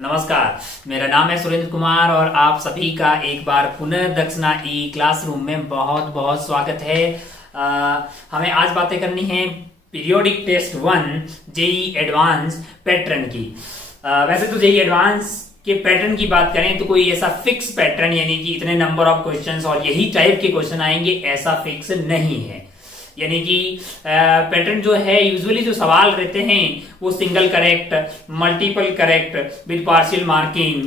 नमस्कार, मेरा नाम है सुरेंद्र कुमार और आप सभी का एक बार पुनः दक्षिणा ई क्लासरूम में बहुत बहुत स्वागत है। हमें आज बातें करनी है periodic test 1 JEE advance pattern की। वैसे तो जेई एडवांस के पैटर्न की बात करें तो कोई ऐसा फिक्स पैटर्न यानी कि इतने नंबर ऑफ क्वेश्चंस और यही टाइप के क्वेश्चन आएंगे ऐसा फिक्स नहीं है। यानी कि पैटर्न जो है यूजुअली जो सवाल रहते हैं वो single correct, multiple correct with partial marking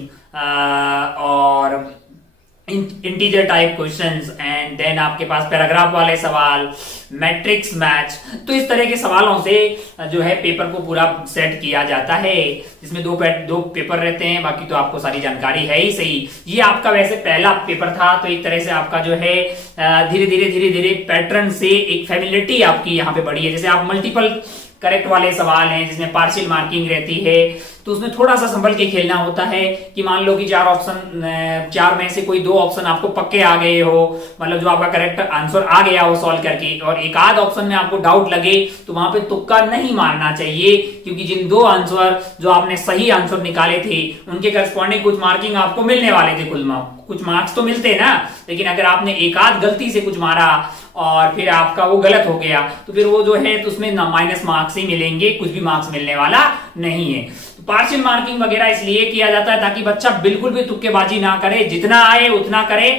और integer type questions and then आपके पास पैराग्राफ वाले सवाल, मैट्रिक्स मैच, तो इस तरह के सवालों से जो है पेपर को पूरा सेट किया जाता है, जिसमें दो पेपर रहते हैं। बाकी तो आपको सारी जानकारी है ही सही। ये आपका वैसे पहला पेपर था, तो एक तरह से आपका जो है धीरे धीरे पैटर्न से एक फैमिलिटी आपकी यहाँ पे बढ़ी है। जैसे आप मल्टीपल करेक्ट वाले सवाल हैं जिसमें पार्शियल मार्किंग रहती है, तो उसमें थोड़ा सा संभल के खेलना होता है कि मान लो कि चार में से कोई दो ऑप्शन आपको पक्के आ गए हो, मतलब जो आपका करेक्ट आंसर आ गया हो सॉल्व करके, और एक आध ऑप्शन में आपको डाउट लगे तो वहां पे तुक्का नहीं मारना चाहिए, क्योंकि जिन दो आंसर जो आपने सही आंसर निकाले थे उनके करस्पॉन्डिंग कुछ मार्किंग आपको मिलने वाले थे। कुछ मार्क्स तो मिलते ना, लेकिन अगर आपने एक आध गलती से कुछ मारा और फिर आपका वो गलत हो गया तो फिर वो जो है तो उसमें माइनस मार्क्स ही मिलेंगे, कुछ भी मार्क्स मिलने वाला नहीं है। तो पार्शियल मार्किंग वगैरह इसलिए किया जाता है ताकि बच्चा बिल्कुल भी तुक्केबाजी ना करे, जितना आए उतना करे,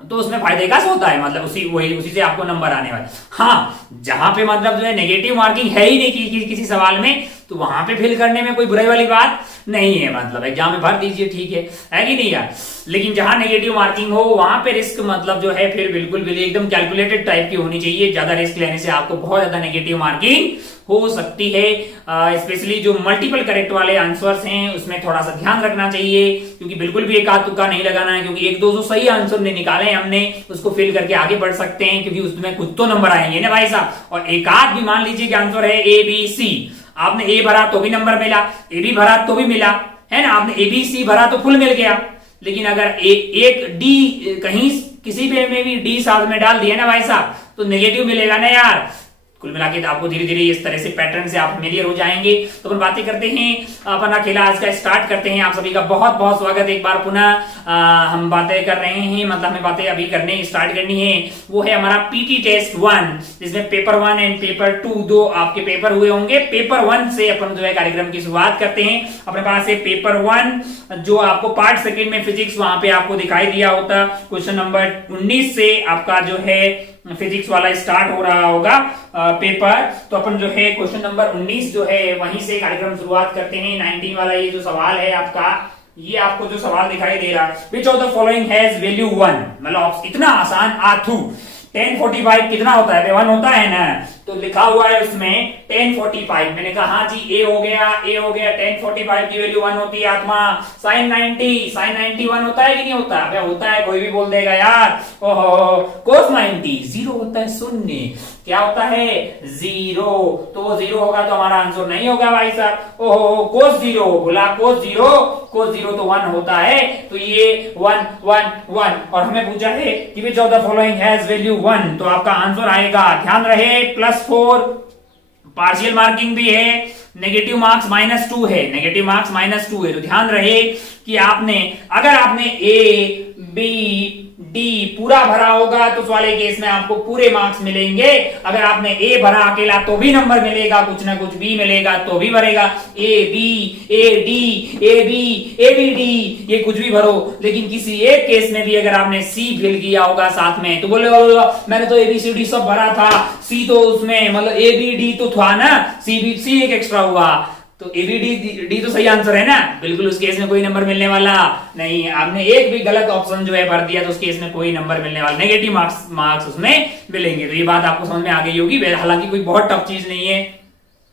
तो उसमें फायदे का होता है, मतलब उसी से आपको नंबर आने वाले। हाँ, जहां पे मतलब जो है नेगेटिव मार्किंग है ही नहीं किसी सवाल में, तो वहां पे फिल करने में कोई बुराई वाली बात नहीं है, मतलब एग्जाम में भर दीजिए, ठीक है कि नहीं यार। लेकिन जहां नेगेटिव मार्किंग हो वहां पे रिस्क मतलब जो है फिर बिल्कुल भी एकदम कैलकुलेटेड टाइप की होनी चाहिए। ज्यादा रिस्क लेने से आपको बहुत ज्यादा नेगेटिव मार्किंग हो सकती है। स्पेशली जो मल्टीपल करेक्ट वाले आंसर्स हैं उसमें थोड़ा सा ध्यान रखना चाहिए, क्योंकि बिल्कुल भी एक आध तुक्का नहीं लगाना है, क्योंकि एक दो जो सही आंसर ने निकाले हमने उसको फिल करके आगे बढ़ सकते हैं, क्योंकि उसमें कुछ तो नंबर आएंगे ना भाई साहब। और एक आध भी मान लीजिए कि आंसर है ए बी सी, आपने ए भरा तो भी नंबर मिला, ए बी भरा तो भी मिला, है ना, आपने ए बी सी भरा तो फुल मिल गया। लेकिन अगर एक डी कहीं किसी पे में भी डी साथ में डाल दिया ना भाई साहब तो नेगेटिव मिलेगा ना यार। कुल मिला के आपको धीरे धीरे इस तरह से पैटर्न से आप फेमिलियर हो जाएंगे। तो अपन बातें करते हैं, अपना खेला आज का स्टार्ट करते हैं। आप सभी का बहुत बहुत स्वागत एक बार पुनः। हम बातें कर रहे हैं, मतलब हमें बातें अभी करने स्टार्ट करनी है, वो है हमारा पीटी टेस्ट 1, जिसमें पेपर 1 एंड पेपर 2 दो आपके पेपर हुए होंगे। पेपर 1 से अपन जो है कार्यक्रम की शुरुआत करते हैं। अपने पास है पेपर 1 जो आपको पार्ट सेकेंड में फिजिक्स वहां पे आपको दिखाई दिया होता। क्वेश्चन नंबर 19 से आपका जो है फिजिक्स वाला स्टार्ट हो रहा होगा पेपर। तो अपन जो है क्वेश्चन नंबर 19 जो है वहीं से कार्यक्रम शुरुआत करते हैं। 19 वाला ये जो सवाल है आपका, ये आपको जो सवाल दिखाई दे रहा है, which of the following has value 1, मतलब इतना आसान आथू 1045 कितना होता है, 1 होता है ना, तो लिखा हुआ है उसमें 1045। मैंने कहा हाँ जी ए हो गया 1045 की वैल्यू 1 होती है आत्मा। sin 90 1 होता है कि नहीं होता? अबे होता है, कोई भी बोल देगा यार। ओहो, cos 90 0 होता है, शून्य क्या होता है 0, तो वो 0 होगा तो हमारा आंसर नहीं होगा भाई साहब। ओहो, cos 0 बोला, cos 0 तो 1 होता है, तो ये 1 1 1। और हमें पूछा है कि which of the following has value 1, तो आपका आंसर आएगा, ध्यान रहे, +4, पार्शियल मार्किंग भी है, नेगेटिव मार्क्स -2 है, तो ध्यान रहे कि अगर आपने ए बी डी पूरा भरा होगा तो उस वाले केस में आपको पूरे मार्क्स मिलेंगे। अगर आपने ए भरा अकेला तो भी नंबर मिलेगा, कुछ ना कुछ बी मिलेगा तो भी भरेगा। A B A D A B D ये कुछ भी भरो, लेकिन किसी एक केस में भी अगर आपने सी फिल किया होगा साथ में तो बोले मैंने तो ए बी सी डी सब भरा था, सी तो उसमें मतलब ए बी डी तो था ना, सी एक एक्स्ट्रा हुआ, तो ए बी डी तो सही आंसर है ना। बिल्कुल उस केस में कोई नंबर मिलने वाला नहीं है। आपने एक भी गलत ऑप्शन जो है भर दिया तो उस केस में कोई नंबर मिलने वाला, नेगेटिव मार्क्स उसमें मिलेंगे। तो ये बात आपको समझ में आ गई होगी। हालांकि कोई बहुत टफ चीज नहीं है,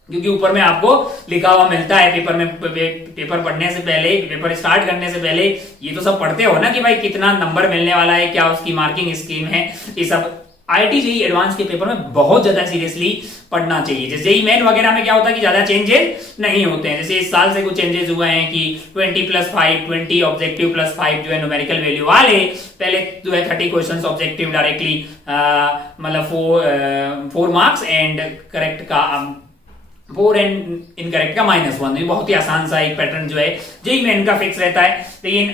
क्योंकि ऊपर में आपको लिखा हुआ मिलता है पेपर में। पेपर पढ़ने से पहले, पेपर स्टार्ट करने से पहले ये तो सब पढ़ते हो ना कि भाई कितना नंबर मिलने वाला है, क्या उसकी मार्किंग स्कीम है, ये सब आईटी जेई एडवांस के पेपर में बहुत ज्यादा सीरियसली पढ़ना चाहिए। जैसे जेई मेन वगैरह में क्या होता है कि ज्यादा चेंजेस नहीं होते हैं। जैसे इस साल से कुछ चेंजेस हुए हैं कि 20+5 20 ऑब्जेक्टिव +5 जो है न्यूमेरिकल वैल्यू वाले, पहले जो है 30 क्वेश्चंस ऑब्जेक्टिव डायरेक्टली मतलब 4 मार्क्स एंड करेक्ट का 4 एंड इनकरेक्ट का -1। बहुत ही आसान सा एक पैटर्न जो है जेई मेन का फिक्स रहता है, लेकिन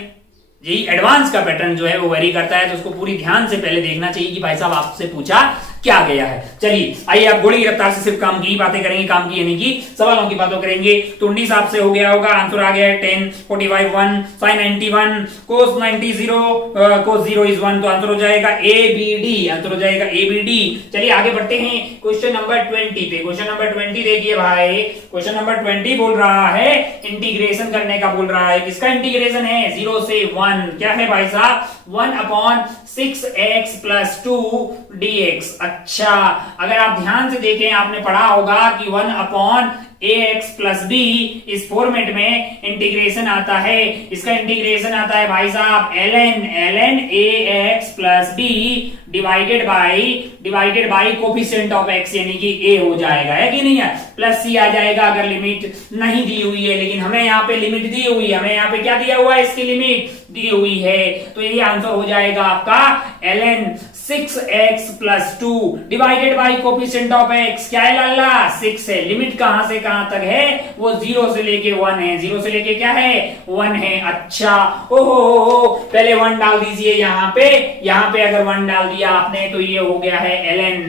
जेई एडवांस का पैटर्न जो है वो वेरी करता है, तो उसको पूरी ध्यान से पहले देखना चाहिए कि भाई साहब आपसे पूछा क्या गया है। चलिए आइए आप गोली की रफ्तार से सिर्फ काम की ही बातें करेंगे, काम की यानी कि सवालों की बातों करेंगे। तो 19 आपसे हो गया होगा, आंसर आ गया है 10, 45 1, sin 91, cos 90 0, cos 0 is 1, तो आंसर हो जाएगा ABD, आंसर हो जाएगा ABD। चलिए आगे बढ़ते हैं क्वेश्चन नंबर 20 पे। क्वेश्चन नंबर 20 देखिए भाई, क्वेश्चन नंबर 20 बोल रहा है इंटीग्रेशन करने का, बोल रहा है किसका इंटीग्रेशन है, 0 से 1, क्या है भाई साहब, 1/6x + 2 dx। अच्छा, अगर आप ध्यान से देखें, आपने पढ़ा होगा कि 1/ax + b इस फॉर्मेट में इंटीग्रेशन आता है, इसका इंटीग्रेशन आता है भाई साहब ln ax + b divided by coefficient of x, यानी कि a हो जाएगा, है कि नहीं है, प्लस c आ जाएगा अगर लिमिट नहीं दी हुई है, लेकिन हमें यहाँ पे लिमिट दी हुई है, हमें यहाँ पे क्या दिया हुआ है, इसकी लिमिट दी हुई है, तो ये आंसर हो जाएगा आपका ln 6x + 2 divided by coefficient of x, क्या है लाला, 6 है, लिमिट कहां से कहां तक है, वो 0 से लेके 1 है, 0 से लेके क्या है, 1 है। अच्छा, ओहो, पहले 1 डाल दीजिए यहाँ पे अगर 1 डाल दिया आपने तो ये हो गया है ln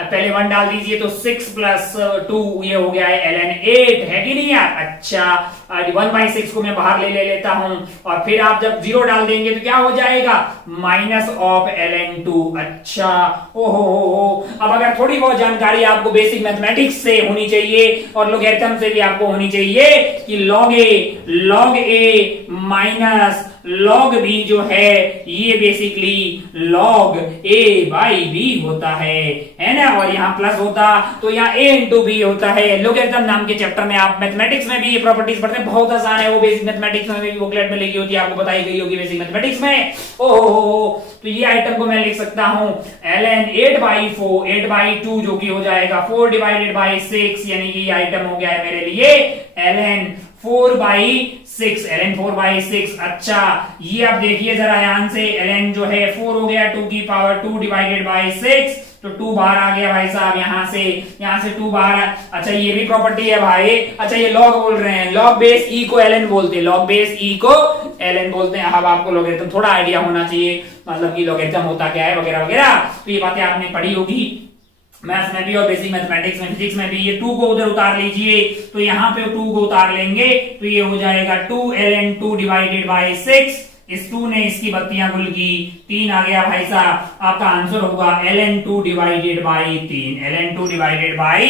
पहले 1 डाल दीजिए तो 6 + 2 ये हो गया है ln 8, है कि नहीं यार। अच्छा, 1/6 को मैं बाहर ले लेता हूं, और फिर आप जब 0 डाल देंगे तो क्या हो जाएगा, -ln 2। अच्छा, ओहो, अब अगर थोड़ी बहुत जानकारी आपको बेसिक मैथमेटिक्स से होनी चाहिए और लोगरिथम से भी आपको होनी चाहिए कि log a minus log b जो है ये बेसिकली log a/b होता है ना, और यहाँ प्लस होता तो यहाँ a × b होता है। लोगरिथम नाम के चैप्टर में आप मैथमेटिक्स में भी ये प्रॉपर्टीज पढ़ते हैं, बहुत आसान है, वो बेसिक मैथमेटिक्स में भी बुकलेट में लिखी होती है, आपको बताई गई होगी बेसिक मैथमेटिक्स में। ओहो, तो ये आइटम को मैं लिख सकता हूं ln 8/4, 8/2 जो कि हो जाएगा 4/6, यानी कि ये आइटम हो गया है मेरे लिए ln 4/6, ln 4/6। अच्छा, ये आप देखिए जरा ध्यान से, ln जो है 4 हो गया 2 की पावर 2 डिवाइडेड बाई 6, तो 2 बाहर आ गया भाई साहब, यहाँ से 2 बाहर। अच्छा, ये भी प्रॉपर्टी है भाई। अच्छा, ये लॉग बोल रहे हैं, लॉग बेस ई को ln बोलते हैं, लॉग बेस ई को ln बोलते हैं। अब आपको लोगरिथम थोड़ा आइडिया होना चाहिए, मतलब कि लोगरिथम होता क्या है वगैरह वगैरह, तो ये बातें आपने पढ़ी होगी मैथ्स में भी और बेसिक मैथमेटिक्स में, फिजिक्स में भी। ये 2 को उधर उतार लीजिए, तो यहाँ पे 2 को उतार लेंगे तो ये हो जाएगा 2 ln 2 डिवाइडेड बाई 6, इस 2 ने इसकी बत्तियां गुल की, 3 आ गया भाई साहब, आपका आंसर होगा ln 2 divided by 3, ln 2 divided by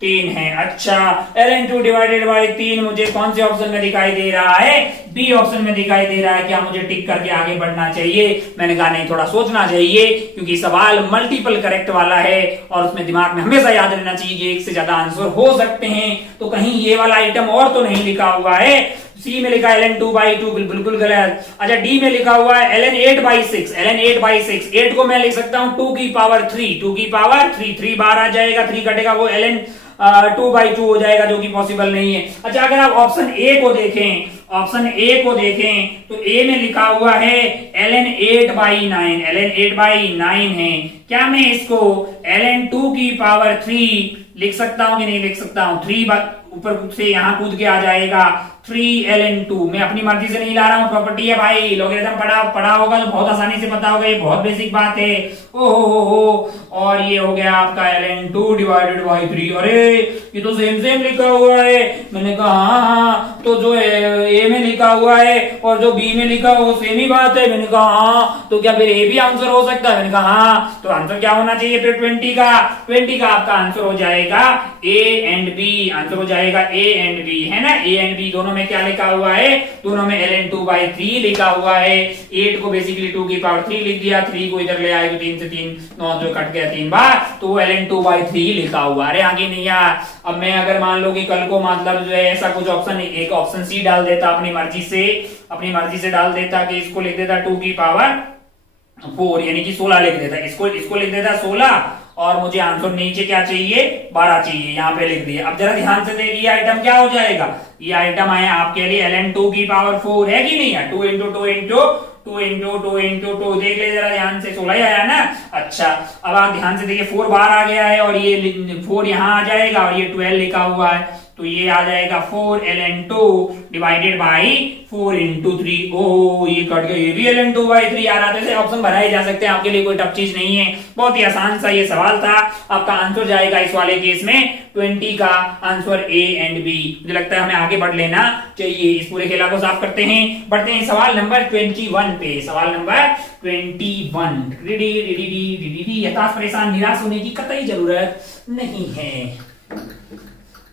3 है। अच्छा, ln 2 डिवाइडेड बाई 3 मुझे कौन से ऑप्शन में दिखाई दे रहा है, बी ऑप्शन में दिखाई दे रहा है। क्या मुझे टिक करके आगे बढ़ना चाहिए, मैंने कहा नहीं, थोड़ा सोचना चाहिए, क्योंकि सवाल मल्टीपल करेक्ट वाला है और उसमें दिमाग में हमेशा याद रहना चाहिए कि एक से ज्यादा आंसर हो सकते हैं, तो कहीं ये वाला आइटम और तो नहीं लिखा हुआ है। सी में लिखा ln 2/2, बिल्कुल गलत। अच्छा, डी में लिखा हुआ है ln 8/6, ln 8/6, 8 को मैं लिख सकता हूं 2 की पावर 3, 2 की पावर 3 बाहर आ जाएगा, 3 कटेगा, वो ln 2/2 हो जाएगा, जो कि पॉसिबल नहीं है। अच्छा, अगर आप ऑप्शन ए को देखें तो ए में लिखा हुआ है ln 8/9, ln 8/9 है। क्या मैं इसको ln 2 की पावर 3 लिख सकता हूं कि नहीं लिख सकता हूं, 3 ऊपर से यहां कूद के आ जाएगा 3 ln 2, मैं अपनी मर्जी से नहीं ला रहा हूं, प्रॉपर्टी है भाई, लोगरिथम पढ़ा होगा तो बहुत आसानी से पता होगा, ये बहुत बेसिक बात है। ओहो, और ये हो गया आपका ln 2 डिवाइडेड बाई 3। अरे ये तो सेम लिखा हुआ है, मैंने कहा हाँ, तो जो ए में लिखा हुआ है और जो बी में लिखा हुआ सेम ही बात है, मैंने कहा हाँ, तो क्या फिर ए भी आंसर हो सकता है, मैंने कहा हाँ, तो आंसर क्या होना चाहिए फिर 20 का आपका आंसर हो जाएगा ए एंड बी, आंसर हो जाएगा ए एंड बी, है ना, ए एंड बी दोनों में क्या लिखा हुआ है, दोनों में ln 2/3 लिखा हुआ है। 8 को बेसिकली 2 की पावर 3 लिख दिया, 3 को इधर ले आए तो 3 से 3 9 जो कट गया 3 बार, तो वो ln 2/3 लिखा हुआ। अरे आगे नहीं यार, अब मैं अगर मान लो कि कल को मतलब जो है ऐसा कुछ ऑप्शन, एक ऑप्शन सी डाल देता अपनी मर्जी से डाल देता कि इसको लिख देता 2 की पावर 4 यानी कि 16 लिख देता, इसको लिख देता 16, और मुझे आंसर नीचे क्या चाहिए, 12 चाहिए, यहाँ पे लिख दिया। अब जरा ध्यान से देखिए ये आइटम क्या हो जाएगा, ये आइटम आया आपके लिए ln 2 की पावर 4 है कि नहीं है, 2 × 2 × 2 देख ले जरा ध्यान से, 16 ही आया ना। अच्छा अब आप ध्यान से देखिए 4 बाहर आ गया है और ये 4 यहाँ आ जाएगा और ये 12 लिखा हुआ है, तो ये आ जाएगा 4 ln2 डिवाइडेड बाई 4 into 3। ओ ये कट गया, ये भी ln2 by 3 आ रहा था। ऐसे ऑप्शन बनाए जा सकते हैं, आपके लिए कोई टफ चीज नहीं है, बहुत ही आसान सा ये सवाल था। आपका आंसर जाएगा इस वाले केस में 20 का आंसर A एंड B। मुझे लगता है हमें आगे बढ़ लेना चाहिए, इस पूरे खेला को साफ करते हैं। बढ़ते हैं सवाल नंबर 21 पे। सवाल नंबर 21। हताश परेशान निराश होने की कतई जरूरत नहीं है,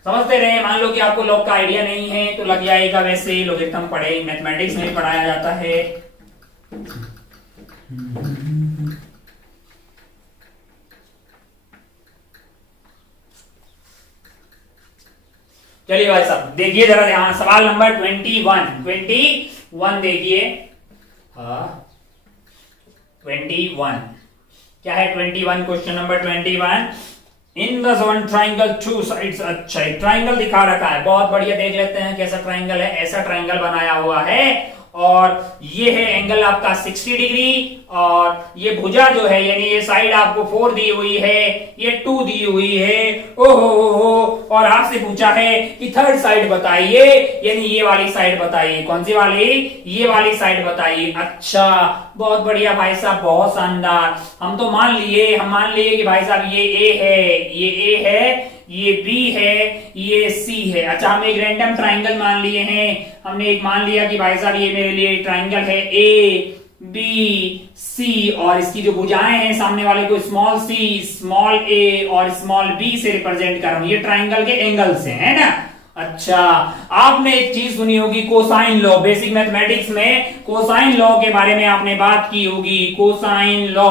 समझते रहे। मान लो कि आपको लॉग का आइडिया नहीं है तो लग जाएगा, वैसे लॉगरिथम पढ़े, मैथमेटिक्स में भी पढ़ाया जाता है। चलिए भाई साहब देखिए जरा ध्यान, सवाल नंबर 21 देखिए। हाँ 21 क्या है? 21 question number 21। In the one triangle two sides. अच्छा एक ट्राइंगल दिखा रखा है, बहुत बढ़िया। देख लेते हैं कैसा ट्राइंगल है। ऐसा ट्राइंगल बनाया हुआ है और ये है एंगल आपका 60 डिग्री, और ये भुजा जो है यानी ये साइड आपको 4 दी हुई है, ये 2 दी हुई है। ओहो, और आपसे पूछा है कि थर्ड साइड बताइए, यानी ये वाली साइड बताइए। कौन सी वाली? ये वाली साइड बताइए। अच्छा बहुत बढ़िया भाई साहब, बहुत शानदार। हम मान लिए कि भाई साहब ये A है, ये A है, ये B है, ये C है। अच्छा हम एक रैंडम ट्राइंगल मान लिए हैं। हमने एक मान लिया कि भाई साहब ये मेरे लिए ट्राइंगल है A B C, और इसकी जो भुजाएं हैं सामने वाले को स्मॉल c, स्मॉल a और स्मॉल b से रिप्रेजेंट कर रहा हूं। ये ट्राइंगल के एंगल से है ना। अच्छा आपने एक चीज सुनी होगी कोसाइन लॉ, बेसिक मैथमेटिक्स में कोसाइन लॉ के बारे में आपने बात की होगी, कोसाइन लॉ।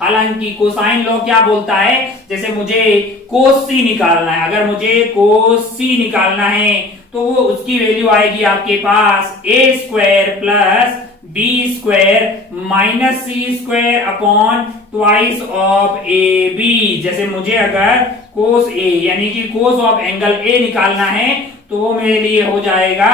हालांकि कोसाइन लॉ क्या बोलता है, जैसे मुझे कोस सी निकालना है, अगर मुझे कोस सी निकालना है तो वो उसकी वैल्यू आएगी आपके पास a square plus b square minus C square upon twice of A B. जैसे मुझे अगर कोस ए यानी कि कोस ऑफ एंगल ए निकालना है तो वो मेरे लिए हो जाएगा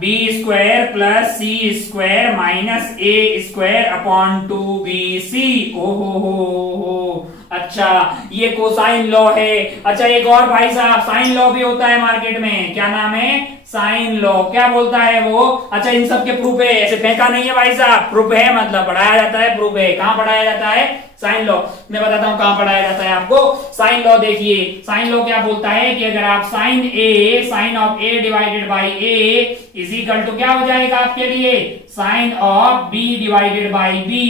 B square plus C square minus ए स्क्वायर अपॉन 2bc। ओहो अच्छा ये कोसाइन लॉ है। अच्छा एक और भाई साहब साइन लॉ भी होता है मार्केट में, क्या नाम है? Sine law. क्या बोलता है वो? अच्छा इन सब के प्रूफ है, ऐसे फेंका नहीं है भाई साहब, प्रूफ है, मतलब पढ़ाया जाता है, प्रूफ है। कहां पढ़ाया जाता है? Sine law. मैं बताता हूं कहां पढ़ाया जाता है आपको। साइन लॉ देखिए, साइन लॉ क्या बोलता है कि अगर आप sine A, sine of A divided by A is equal to क्या हो जाएगा आपके लिए? Sine of B divided by B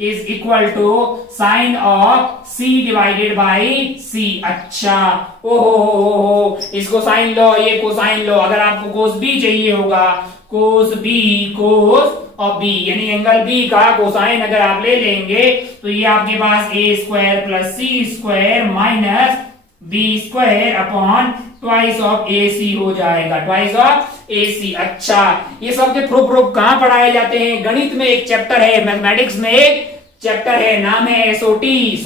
is equal to sine of C divided by C. अच्छा ओहो इसको साइन लॉ, ये कोसाइन लॉ। अगर आपको कोस बी चाहिए होगा, कोस बी, कोस ऑफ बी यानी एंगल बी का कोसाइन अगर आप ले लेंगे तो ये आपके पास A square plus C square minus B square upon twice of A C हो जाएगा, ट्वाइस ऑफ ए सी। अच्छा ये सब के प्रूफ कहां पढ़ाए जाते हैं? गणित में एक चैप्टर है, मैथमेटिक्स में एक चैप्टर है, नाम है SOT,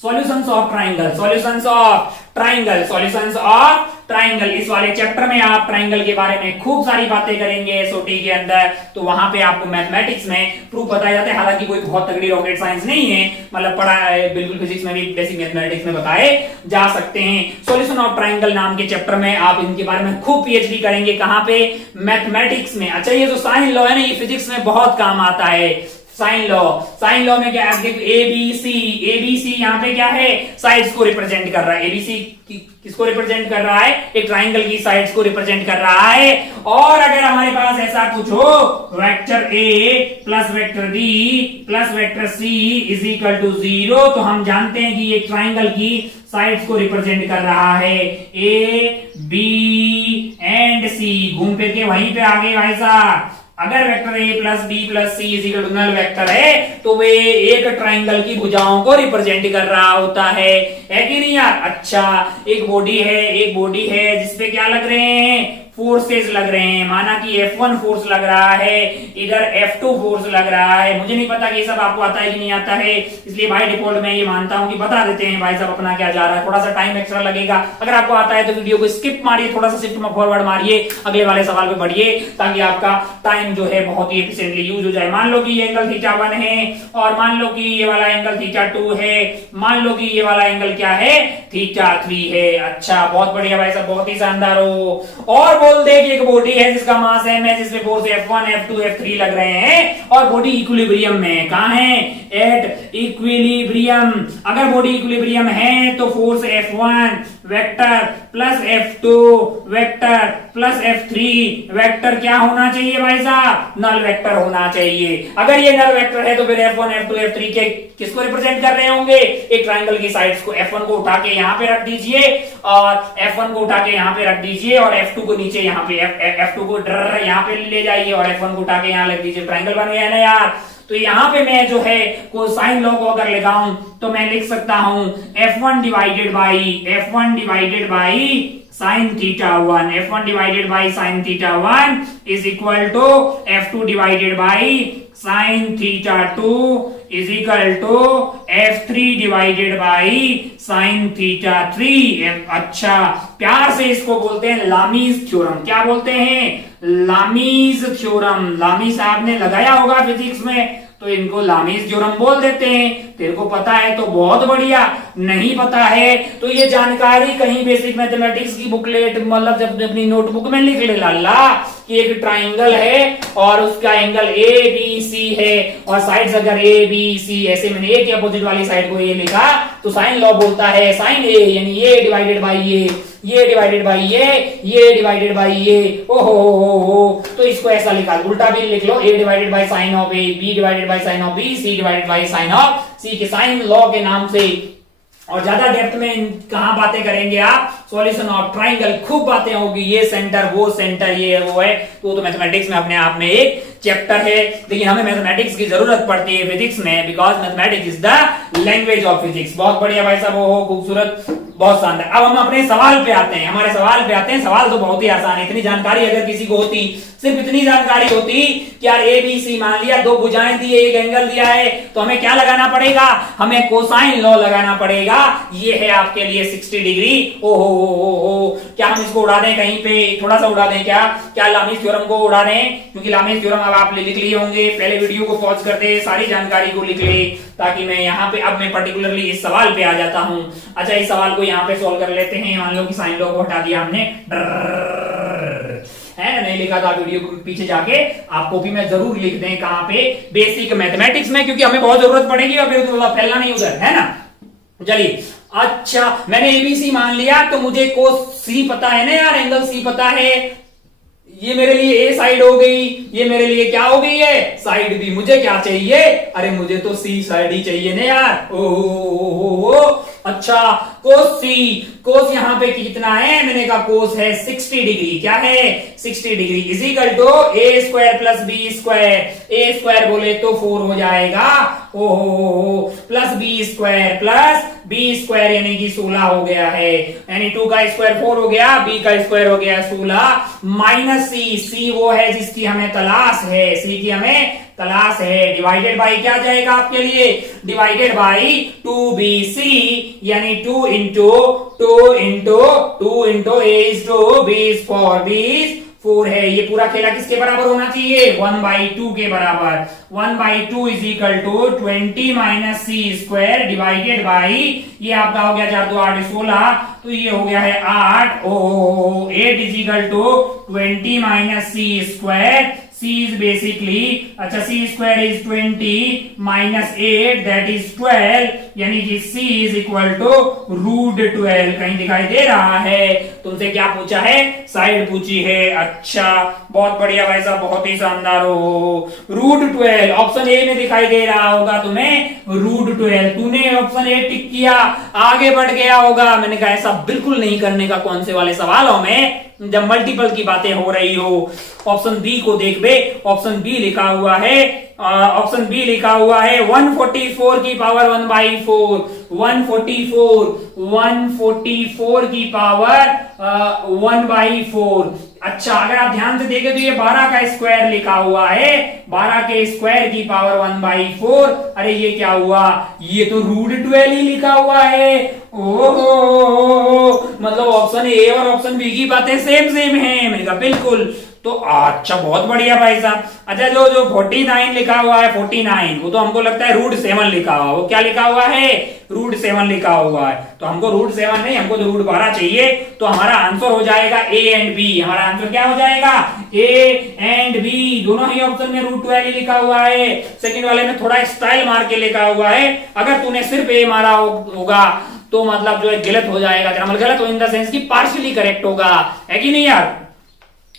solutions of triangle, solutions of triangle, solutions of triangle. इस वाले चैप्टर में आप ट्राइंगल के बारे में खूब सारी बातें करेंगे एसओटी के अंदर, तो वहां पे आपको मैथमेटिक्स में प्रूफ बताए जाते हैं। हालांकि कोई बहुत तगड़ी रॉकेट साइंस नहीं है, मतलब पढ़ा है बिल्कुल, फिजिक्स में भी बेसिक मैथमेटिक्स में बताए जा सकते हैं। सॉल्यूशन ऑफ ट्राइंगल नाम के चैप्टर में आप इनके बारे में खूब पीएचडी करेंगे। कहां पे? मैथमेटिक्स में। अच्छा ये जो साइन लॉ है ना, ये फिजिक्स में बहुत काम आता है। साइन लॉ, साइन लॉ में क्या है? देखो एबीसी यहाँ पे क्या है? साइड्स को रिप्रेजेंट कर रहा है। एबीसी किसको रिप्रेजेंट कर रहा है? एक ट्राइंगल की साइड्स को रिप्रेजेंट कर रहा है। और अगर हमारे पास ऐसा कुछ हो, vector A plus vector B plus vector C is equal to 0, तो हम जानते हैं कि ये ट्राइंगल की साइड्स को रिप्रेजेंट कर रहा है। ए बी एंड सी, घूम फिर के वहीं पे आ गए भाई साहब। अगर vector A plus B plus C is equal to null vector है तो वे एक ट्राइंगल की भुजाओं को रिप्रेजेंट कर रहा होता है कि नहीं यार? अच्छा एक बॉडी है जिसपे क्या लग रहे हैं? फोर्सेस लग रहे हैं, माना कि F1 फोर्स लग रहा है, इधर F2 फोर्स लग रहा है। मुझे नहीं पता कि ये सब आपको आता है कि नहीं आता है, इसलिए बाय डिफॉल्ट मैं ये मानता हूं कि बता देते हैं भाई साहब अपना क्या जा रहा है। थोड़ा सा टाइम एक्स्ट्रा लगेगा, अगर आपको आता है तो वीडियो को स्किप मारिए, थोड़ा सा शिफ्ट में फॉरवर्ड मारिए, अगले वाले सवाल पे बढ़िए, ताकि आपका टाइम जो है बहुत ही एफिशिएंटली यूज हो जाए। मान लो कि ये एंगल थीटा 1 है और मान लो कि ये वाला एंगल थीटा 2 है, मान लो कि ये वाला एंगल क्या है, थीटा 3 है। अच्छा, बहुत बढ़िया भाई साहब, बहुत ही शानदार हो। और बोल दे कि एक बॉडी है जिसका मास m है, जिसमें फोर्स F1 F2 F3 लग रहे हैं और बॉडी इक्विलिब्रियम में। कहां है? At equilibrium. अगर बॉडी इक्विलिब्रियम है तो force F1 vector plus F2 vector plus F3 vector क्या होना चाहिए भाई साहब? नल वेक्टर होना चाहिए। अगर ये नल वेक्टर है तो फिर F1 F2 F3 के किसको रिप्रेजेंट कर रहे होंगे? एक ट्रायंगल की साइड्स को। F1 को उठा के यहाँ पे रख दीजिए और F1 को उठा के यहाँ पे रख दीजिए और F2 को नीचे यहाँ पे F2 को यहाँ पे ले जाइए और F1 को उठा के यहाँ लग दीजिए। ट्रायंगल बन गया ना यार। तो यहाँ पे मैं जो है कोसाइन लॉ को अगर लगाऊं तो मैं लिख सकता हूं F1 divided by sine theta 1, F1 divided by sine theta 1 is equal to F2 divided by sine theta 2 is equal to F3 divided by sine theta 3। अच्छा, प्यार से इसको बोलते हैं लामीज थ्योरम। क्या बोलते हैं? Lami's theorem. लामी साहब ने लगाया होगा फिजिक्स में, तो इनको लामीज थ्योरम बोल देते हैं। तेरे को पता है तो बहुत बढ़िया, नहीं पता है तो ये जानकारी कहीं बेसिक मैथमेटिक्स की बुकलेट मतलब जब अपनी नोटबुक में लिख ले लाला कि एक ट्राइंगल है और उसका एंगल ABC है और साइड्स अगर ABC, ऐसे मैंने ए के अपोजिट वाली साइड को ये लिखा तो साइन लॉ बोलता है साइन A यानी A डिवाइडेड बाई ये डिवाइडेड बाई ये डिवाइडेड बाई ये। ओहो, तो इसको ऐसा लिखा, उल्टा भी लिख लो, A divided by sign of A, B divided by sign of B, C divided by sign of C के साइन लॉ के नाम से। और ज्यादा डेप्थ में कहां बातें करेंगे आप? सॉल्यूशन ऑफ ट्राइंगल, खूब बातें होगी, ये सेंटर वो सेंटर ये वो है। तो मैथमेटिक्स में अपने आप में एक चैप्टर है, लेकिन हमें मैथमेटिक्स की जरूरत पड़ती है फिजिक्स में, because mathematics is the language of physics. बहुत बढ़िया भाई साहब, वो खूबसूरत, बहुत शानदार। अब हम अपने सवाल पे आते हैं, हमारे सवाल पे आते हैं। सवाल तो बहुत ही आसान है, इतनी जानकारी अगर किसी को होती, सिर्फ इतनी जानकारी होती कि यार ABC मान लिया, दो भुजाएं दी है, एक एंगल दिया है, तो हमें क्या लगाना पड़ेगा? हमें कोसाइन लॉ लगाना पड़ेगा। ये है आपके लिए 60 डिग्री। ओहो, क्या हम इसको उड़ा दें कहीं पे? थोड़ा सा उड़ा दें क्या लामीज थ्योरम को उड़ा दें? क्योंकि लामीज थ्योरम अब आप लिख लिए होंगे, पहले वीडियो को पॉज कर दे, सारी जानकारी को लिख ले, ताकि मैं यहाँ पे अब मैं पर्टिकुलरली इस सवाल पे आ जाता हूं। अच्छा, इस सवाल को यहाँ पे सॉल्व कर लेते हैं। मान लो कि साइन लॉ को हटा दिया हमने, है नहीं लिखा था, वीडियो को पीछे जाके आप कॉपी में जरूर लिख दें, कहां पे? बेसिक मैथमेटिक्स में, क्योंकि हमें बहुत जरूरत पड़ेगी और फिर तो फैलना नहीं उधर, है ना। चलिए, अच्छा मैंने ABC मान लिया तो मुझे कोस C पता है ना यार, एंगल C पता है। ये मेरे लिए A साइड हो गई, ये मेरे लिए क्या हो गई है? Side B। मुझे क्या चाहिए? अरे मुझे तो C साइड ही चाहिए ना यार। ओहो, अच्छा कोस C, कोस यहाँ पे कितना है? मैंने कहा कोस है 60 डिग्री। क्या है? 60 degree is equal to A square plus B square. A square बोले तो 4 हो जाएगा, ओहो, प्लस B स्क्वायर यानी कि 16 हो गया है, यानी 2 का स्क्वायर 4 हो गया, B का स्क्वायर हो गया 16, माइनस C वो है जिसकी हमें तलाश है, C की हमें तलाश है। डिवाइडेड बाई क्या जाएगा आपके लिए? डिवाइडेड बाई 2BC यानी 2 into A is to B is for B is 4 है। ये पूरा खेला किसके बराबर होना चाहिए? 1/2 के बराबर। 1/2 is equal to 20 minus C square divided by, ये आपका हो गया 4 2 8 16, तो ये हो गया है 8। ओ 8 is equal to 20 minus C square. C is basically, अच्छा C square is 20 minus 8 that is 12, यानी कि C is equal to √12। कहीं दिखाई दे रहा है? तुमसे क्या पूछा है? साइड पूछी है। अच्छा, बहुत बढ़िया भाई साहब, बहुत ही शानदार हो। √12 ऑप्शन ए में दिखाई दे रहा होगा तुम्हें, √12। तूने ऑप्शन ए टिक किया, आगे बढ़ गया होगा। मैंने कहा ऐसा बिल्कुल नहीं करने का कौन से वाले सवालों में, जब मल्टीपल की बातें हो रही हो। ऑप्शन बी को देख बे, ऑप्शन बी लिखा हुआ है ऑप्शन बी लिखा हुआ है 144 की पावर 1/4, 144 की पावर 1/4। अच्छा, अगर आप ध्यान से देखें तो ये 12 का स्क्वायर लिखा हुआ है, 12 के स्क्वायर की पावर 1/4। अरे ये क्या हुआ, ये तो रूट 12 ही लिखा हुआ है। ओहो, मतलब ऑप्शन ए और ऑप्शन बी की बातें सेम सेम है। मैंने कहा बिल्कुल। तो अच्छा, बहुत बढ़िया भाई साहब। अच्छा, जो 49 लिखा हुआ है, 49, वो तो हमको लगता है रूट 7 लिखा हुआ। वो क्या लिखा हुआ है, रूट 7 लिखा हुआ है। तो हमको रूट 7 नहीं, हमको तो रूट 12 चाहिए। तो हमारा आंसर हो जाएगा ए एंड बी। हमारा आंसर क्या हो जाएगा, ए एंड बी। दोनों ही ऑप्शन में रूट 12 लिखा हुआ है। सेकंड वाले में थोड़ा स्टाइल मार के लिखा हुआ है। अगर तूने सिर्फ ए मारा होगा तो मतलब जो है गलत हो जाएगा। ग्रामर गलत हो इन द सेंस की पार्शियली करेक्ट होगा, है कि नहीं यार।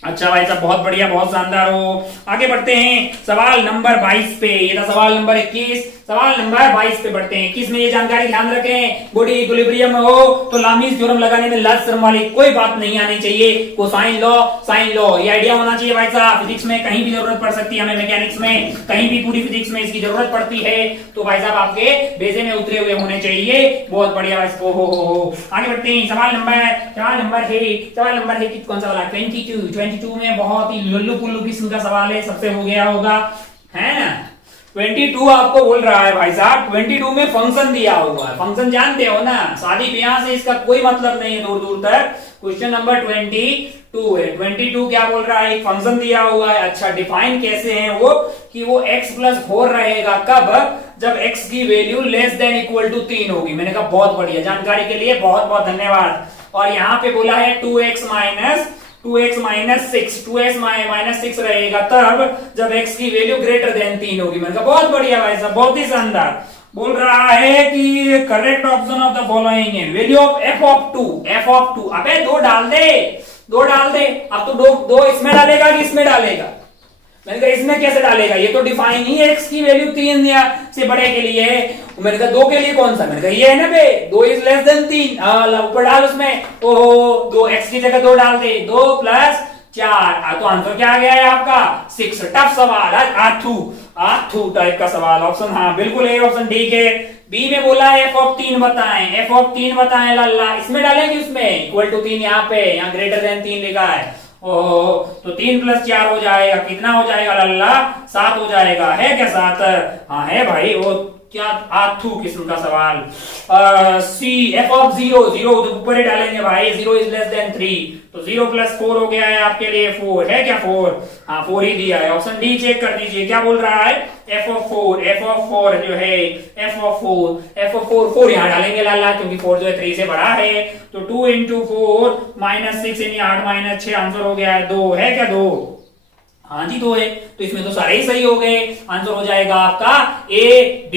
अच्छा भाई साहब, बहुत बढ़िया, बहुत शानदार हो। आगे बढ़ते हैं सवाल नंबर 22 पे। ये था सवाल नंबर 21। सवाल नंबर 22 पे बढ़ते हैं। किसमें ये जानकारी ध्यान रखें, बॉडी इक्विलिब्रियम में हो तो लामीज थ्योरम लगाने में लाज शर्म वाली कोई बात नहीं आनी चाहिए। कोसाइन लॉ, साइन लॉ, ये आइडिया होना चाहिए भाई साहब। फिजिक्स में कहीं भी जरूरत पड़ सकती है हमें, मैकेनिक्स में कहीं भी, पूरी फिजिक्स में इसकी जरूरत पड़ती है। तो भाई साहब आपके बेजे में उतरे हुए होने चाहिए। बहुत बढ़िया भाई। हो आगे बढ़ते हैं। सवाल नंबर है कि कौन सा वाला, 22 में बहुत ही लुल्लू पुल्लू किस्म का सवाल है, सबसे हो गया होगा, है ना। 22 आपको बोल रहा है भाई साहब, 22 में फंक्शन दिया हुआ है। फंक्शन जानते हो ना, शादी ब्याह से इसका कोई मतलब नहीं है दूर दूर तक। क्वेश्चन नंबर 22 है। 22 क्या बोल रहा है, एक फंक्शन दिया हुआ है। अच्छा, डिफाइन कैसे है वो, कि वो x+4 रहेगा कब, जब x की value less than equal to 3 होगी। मैंने कहा बहुत बढ़िया, जानकारी के लिए बहुत बहुत धन्यवाद। और यहाँ पे बोला है 2x माइनस 6 रहेगा तब जब x की वैल्यू ग्रेटर देन 3 होगी। मैंने कहा बहुत बढ़िया भाई साहब, बहुत ही शानदार। बोल रहा है कि correct option of the following है वैल्यू ऑफ f ऑफ 2। अबे 2 डाल दे। अब तो दो इसमें डालेगा कि इसमें डालेगा। मैंने कहा इसमें कैसे डालेगा, ये तो डिफाइन ही है, x की वैल्यू 3 या से बड़े के लिए है। मैंने कहा 2 के लिए कौन सा, मैंने कहा ये है ना बे, 2 इज लेस देन 3। ऊपर डाल उसमें, ओहो 2x की जगह 2 डाल दे, 2 + 4। तो आंसर क्या आ गया है आपका 6। टफ सवाल, आथू टाइप का सवाल। ऑप्शन हाँ बिल्कुल है, ऑप्शन ठीक है। बी में बोला है f ऑफ 3 बताएं लाला। इसमें डालेंगे, उसमें इक्वल टू 3, यहाँ पे, यहाँ ग्रेटर देन 3 लिखा है। ओहो, तो 3 + 4 हो जाएगा, कितना हो जाएगा लल्ला, 7 हो जाएगा। है क्या 7? हाँ है भाई। वो क्या आथू किस्म का सवाल। सी f ऑफ 0 तो ऊपर ही डालेंगे भाई, 0 इज लेस देन 3। तो 0 + 4 हो गया है आपके लिए 4। है क्या 4? हाँ 4 ही दिया है। ऑप्शन डी चेक कर दीजिए, क्या बोल रहा है, f ऑफ 4 जो है, f ऑफ 4 यहाँ डालेंगे लाला, क्योंकि 4 जो है 3 से बड़ा है। तो 2 × 4 -6 यानी 8 - 6, आंसर हो गया है 2। है क्या 2? हाँ जी 2 है। तो इसमें तो सारे ही सही हो गए। आंसर हो जाएगा आपका A B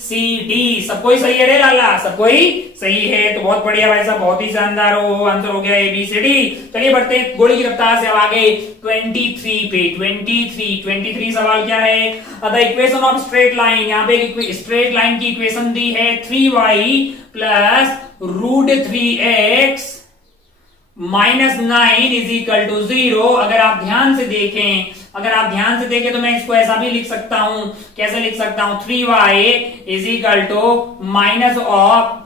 C D। सबको ही सही है रे लाला, सबको ही सही है। तो बहुत बढ़िया भाई साहब, बहुत ही शानदार हो। आंसर हो गया A B C D। चलिए बढ़ते हैं गोली की रफ्तार से अब आगे 23 पे। 23 सवाल क्या है, the equation of straight line. यहाँ पे स्ट्रेट लाइन की इक्वेशन दी है 3y + √3x -9 = 0। अगर आप ध्यान से देखें तो मैं इसको ऐसा भी लिख सकता हूं। कैसे लिख सकता हूं, 3y -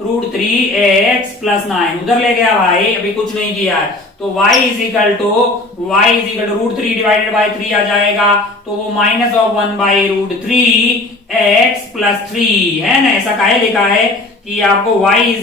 √3x + 9। उधर ले गया भाई, अभी कुछ नहीं किया है। तो y √3 डिवाइडेड बाय 3 आ जाएगा। तो वो -1/√3x + 3 है ना। ऐसा काहे लिखा है कि आपको y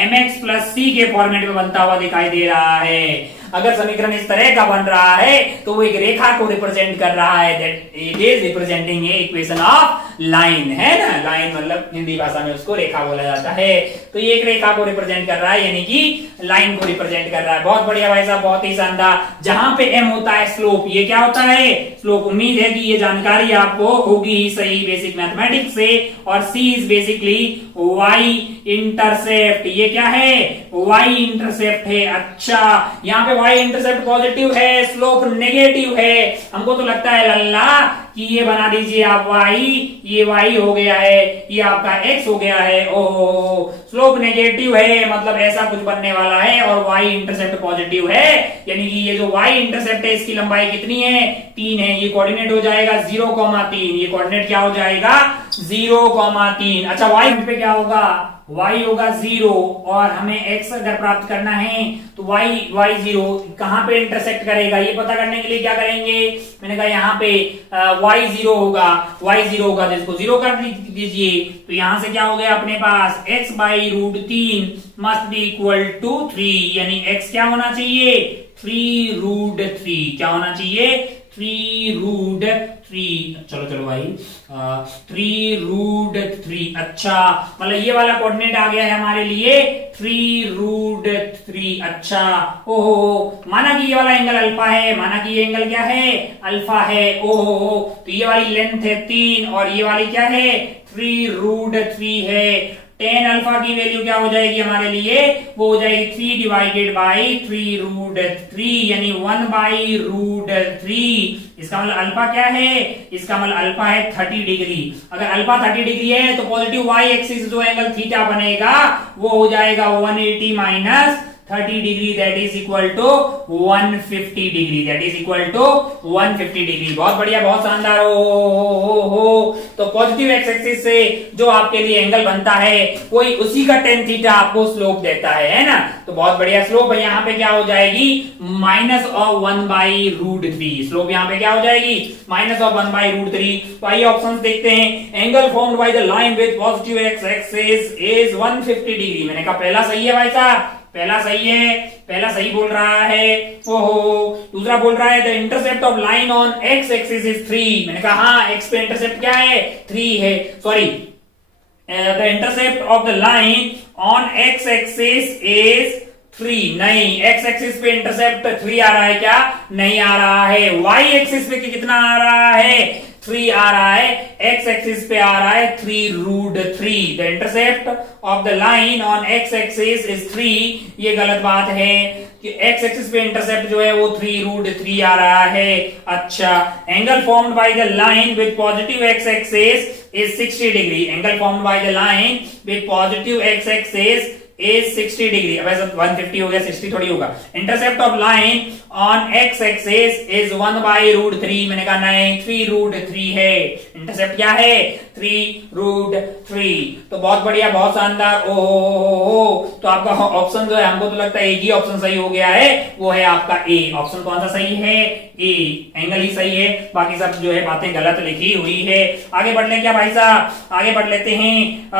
mx + c के फॉर्मेट में बनता हुआ दिखाई दे रहा है। अगर समीकरण इस तरह का बन रहा है तो वो एक रेखा को रिप्रेजेंट कर रहा है, that it is representing A equation of line. है ना, लाइन मतलब हिंदी भाषा में उसको रेखा बोला जाता है। तो ये एक रेखा को रिप्रेजेंट कर रहा है, यानी कि लाइन को रिप्रेजेंट कर रहा है। बहुत बढ़िया भाई साहब, बहुत ही शानदार। जहां पे m होता है स्लोप, ये क्या होता है, स्लोप। उम्मीद है कि ये जानकारी आपको होगी ही सही बेसिक मैथमेटिक्स से। और c is basically y intercept. ये क्या है, y इंटरसेप्ट है। अच्छा, यहाँ पे y इंटरसेप्ट पॉजिटिव है, स्लोप नेगेटिव है। हमको तो लगता है लल्ला कि ये बना दीजिए आप y, ये y हो गया है, ये आपका x हो गया है। ओहो, स्लोप नेगेटिव है, मतलब ऐसा कुछ बनने वाला है, और y इंटरसेप्ट पॉजिटिव है, यानी कि ये जो y इंटरसेप्ट है इसकी लंबाई कितनी है, 3 है। ये कोऑर्डिनेट हो जाएगा 0,3, ये कोऑर्डिनेट क्या हो जाएगा 0,3। अच्छा, y पे क्या होगा, y होगा 0, और हमें x अगर प्राप्त करना है तो y 0 कहां पे इंटरसेक्ट करेगा, ये पता करने के लिए क्या करेंगे, मैंने कहा यहाँ पे y 0 होगा, तो इसको 0 कर दीजिए। तो यहां से क्या हो गया अपने पास, x by root 3 must be equal to 3, यानी x क्या होना चाहिए, 3√3। क्या होना चाहिए, 3√3। चलो भाई, 3√3। अच्छा, मतलब ये वाला कोऑर्डिनेट आ गया है हमारे लिए 3√3। अच्छा, ओहो, माना कि ये वाला एंगल अल्फा है, माना कि ये एंगल क्या है, अल्फा है। ओहो, तो ये वाली लेंथ है 3 और ये वाली क्या है, 3√3 है। tan अल्फा की वैल्यू क्या हो जाएगी हमारे लिए, वो हो जाएगी 3 डिवाइडेड बाई 3√3, यानी 1/√3। इसका मतलब अल्फा क्या है, इसका मतलब अल्फा है 30 डिग्री। अगर अल्फा 30 डिग्री है तो पॉजिटिव y एक्सिस जो एंगल थीटा बनेगा वो हो जाएगा 180 minus 30 degree, that is equal to 150 degree, that is equal to 150 degree. बहुत बढ़िया, बहुत शानदार। हो तो पॉजिटिव एक्स एक्सिस से जो आपके लिए एंगल बनता है कोई उसी का टेन थीटा आपको स्लोप देता है ना। तो बहुत बढ़िया स्लोप है, यहाँ पे क्या हो जाएगी -1/√3। स्लोप यहाँ पे क्या हो जाएगी -1/√3। तो आइए ऑप्शंस देखते हैं। Angle formed by the line with positive x axis is 150 degree. मैंने कहा पहला सही है भाई साहब, पहला सही है, पहला सही बोल रहा है। ओहो, दूसरा बोल रहा है the intercept of line on x axis is 3। मैंने कहा हाँ, एक्स पे इंटरसेप्ट क्या है, 3 है। Sorry, the intercept of the line on x axis is 3। नहीं, एक्स एक्सिस पे इंटरसेप्ट 3 आ रहा है क्या, नहीं आ रहा है। वाई एक्सिस पे कितना आ रहा है, 3 आ रहा है। एक्स एक्सिस पे आ रहा है 3√3। The intercept of the line on x axis is 3। ये गलत बात है कि एक्स एक्सिस पे इंटरसेप्ट जो है वो 3√3 आ रहा है। अच्छा, angle formed by the line with positive x axis is 60 degree. Angle formed by the line with positive x axis is 60 degree. अब ऐसा 150 हो गया, 60 थोड़ी होगा। Intercept of line on x axis is 1/√3। मैंने कहा नहीं, 3√3 है। इंटरसेप्ट क्या है, 3√3। तो बहुत बढ़िया, बहुत शानदार। ओहो, तो आपका ऑप्शन जो है, हमको तो लगता है एक ही ऑप्शन सही हो गया है, वो है आपका ए। ऑप्शन कौन सा सही है, ए। एंगल ही सही है, बाकी सब जो है बातें गलत लिखी हुई है। आगे बढ़ ले क्या भाई साहब, आगे बढ़ लेते हैं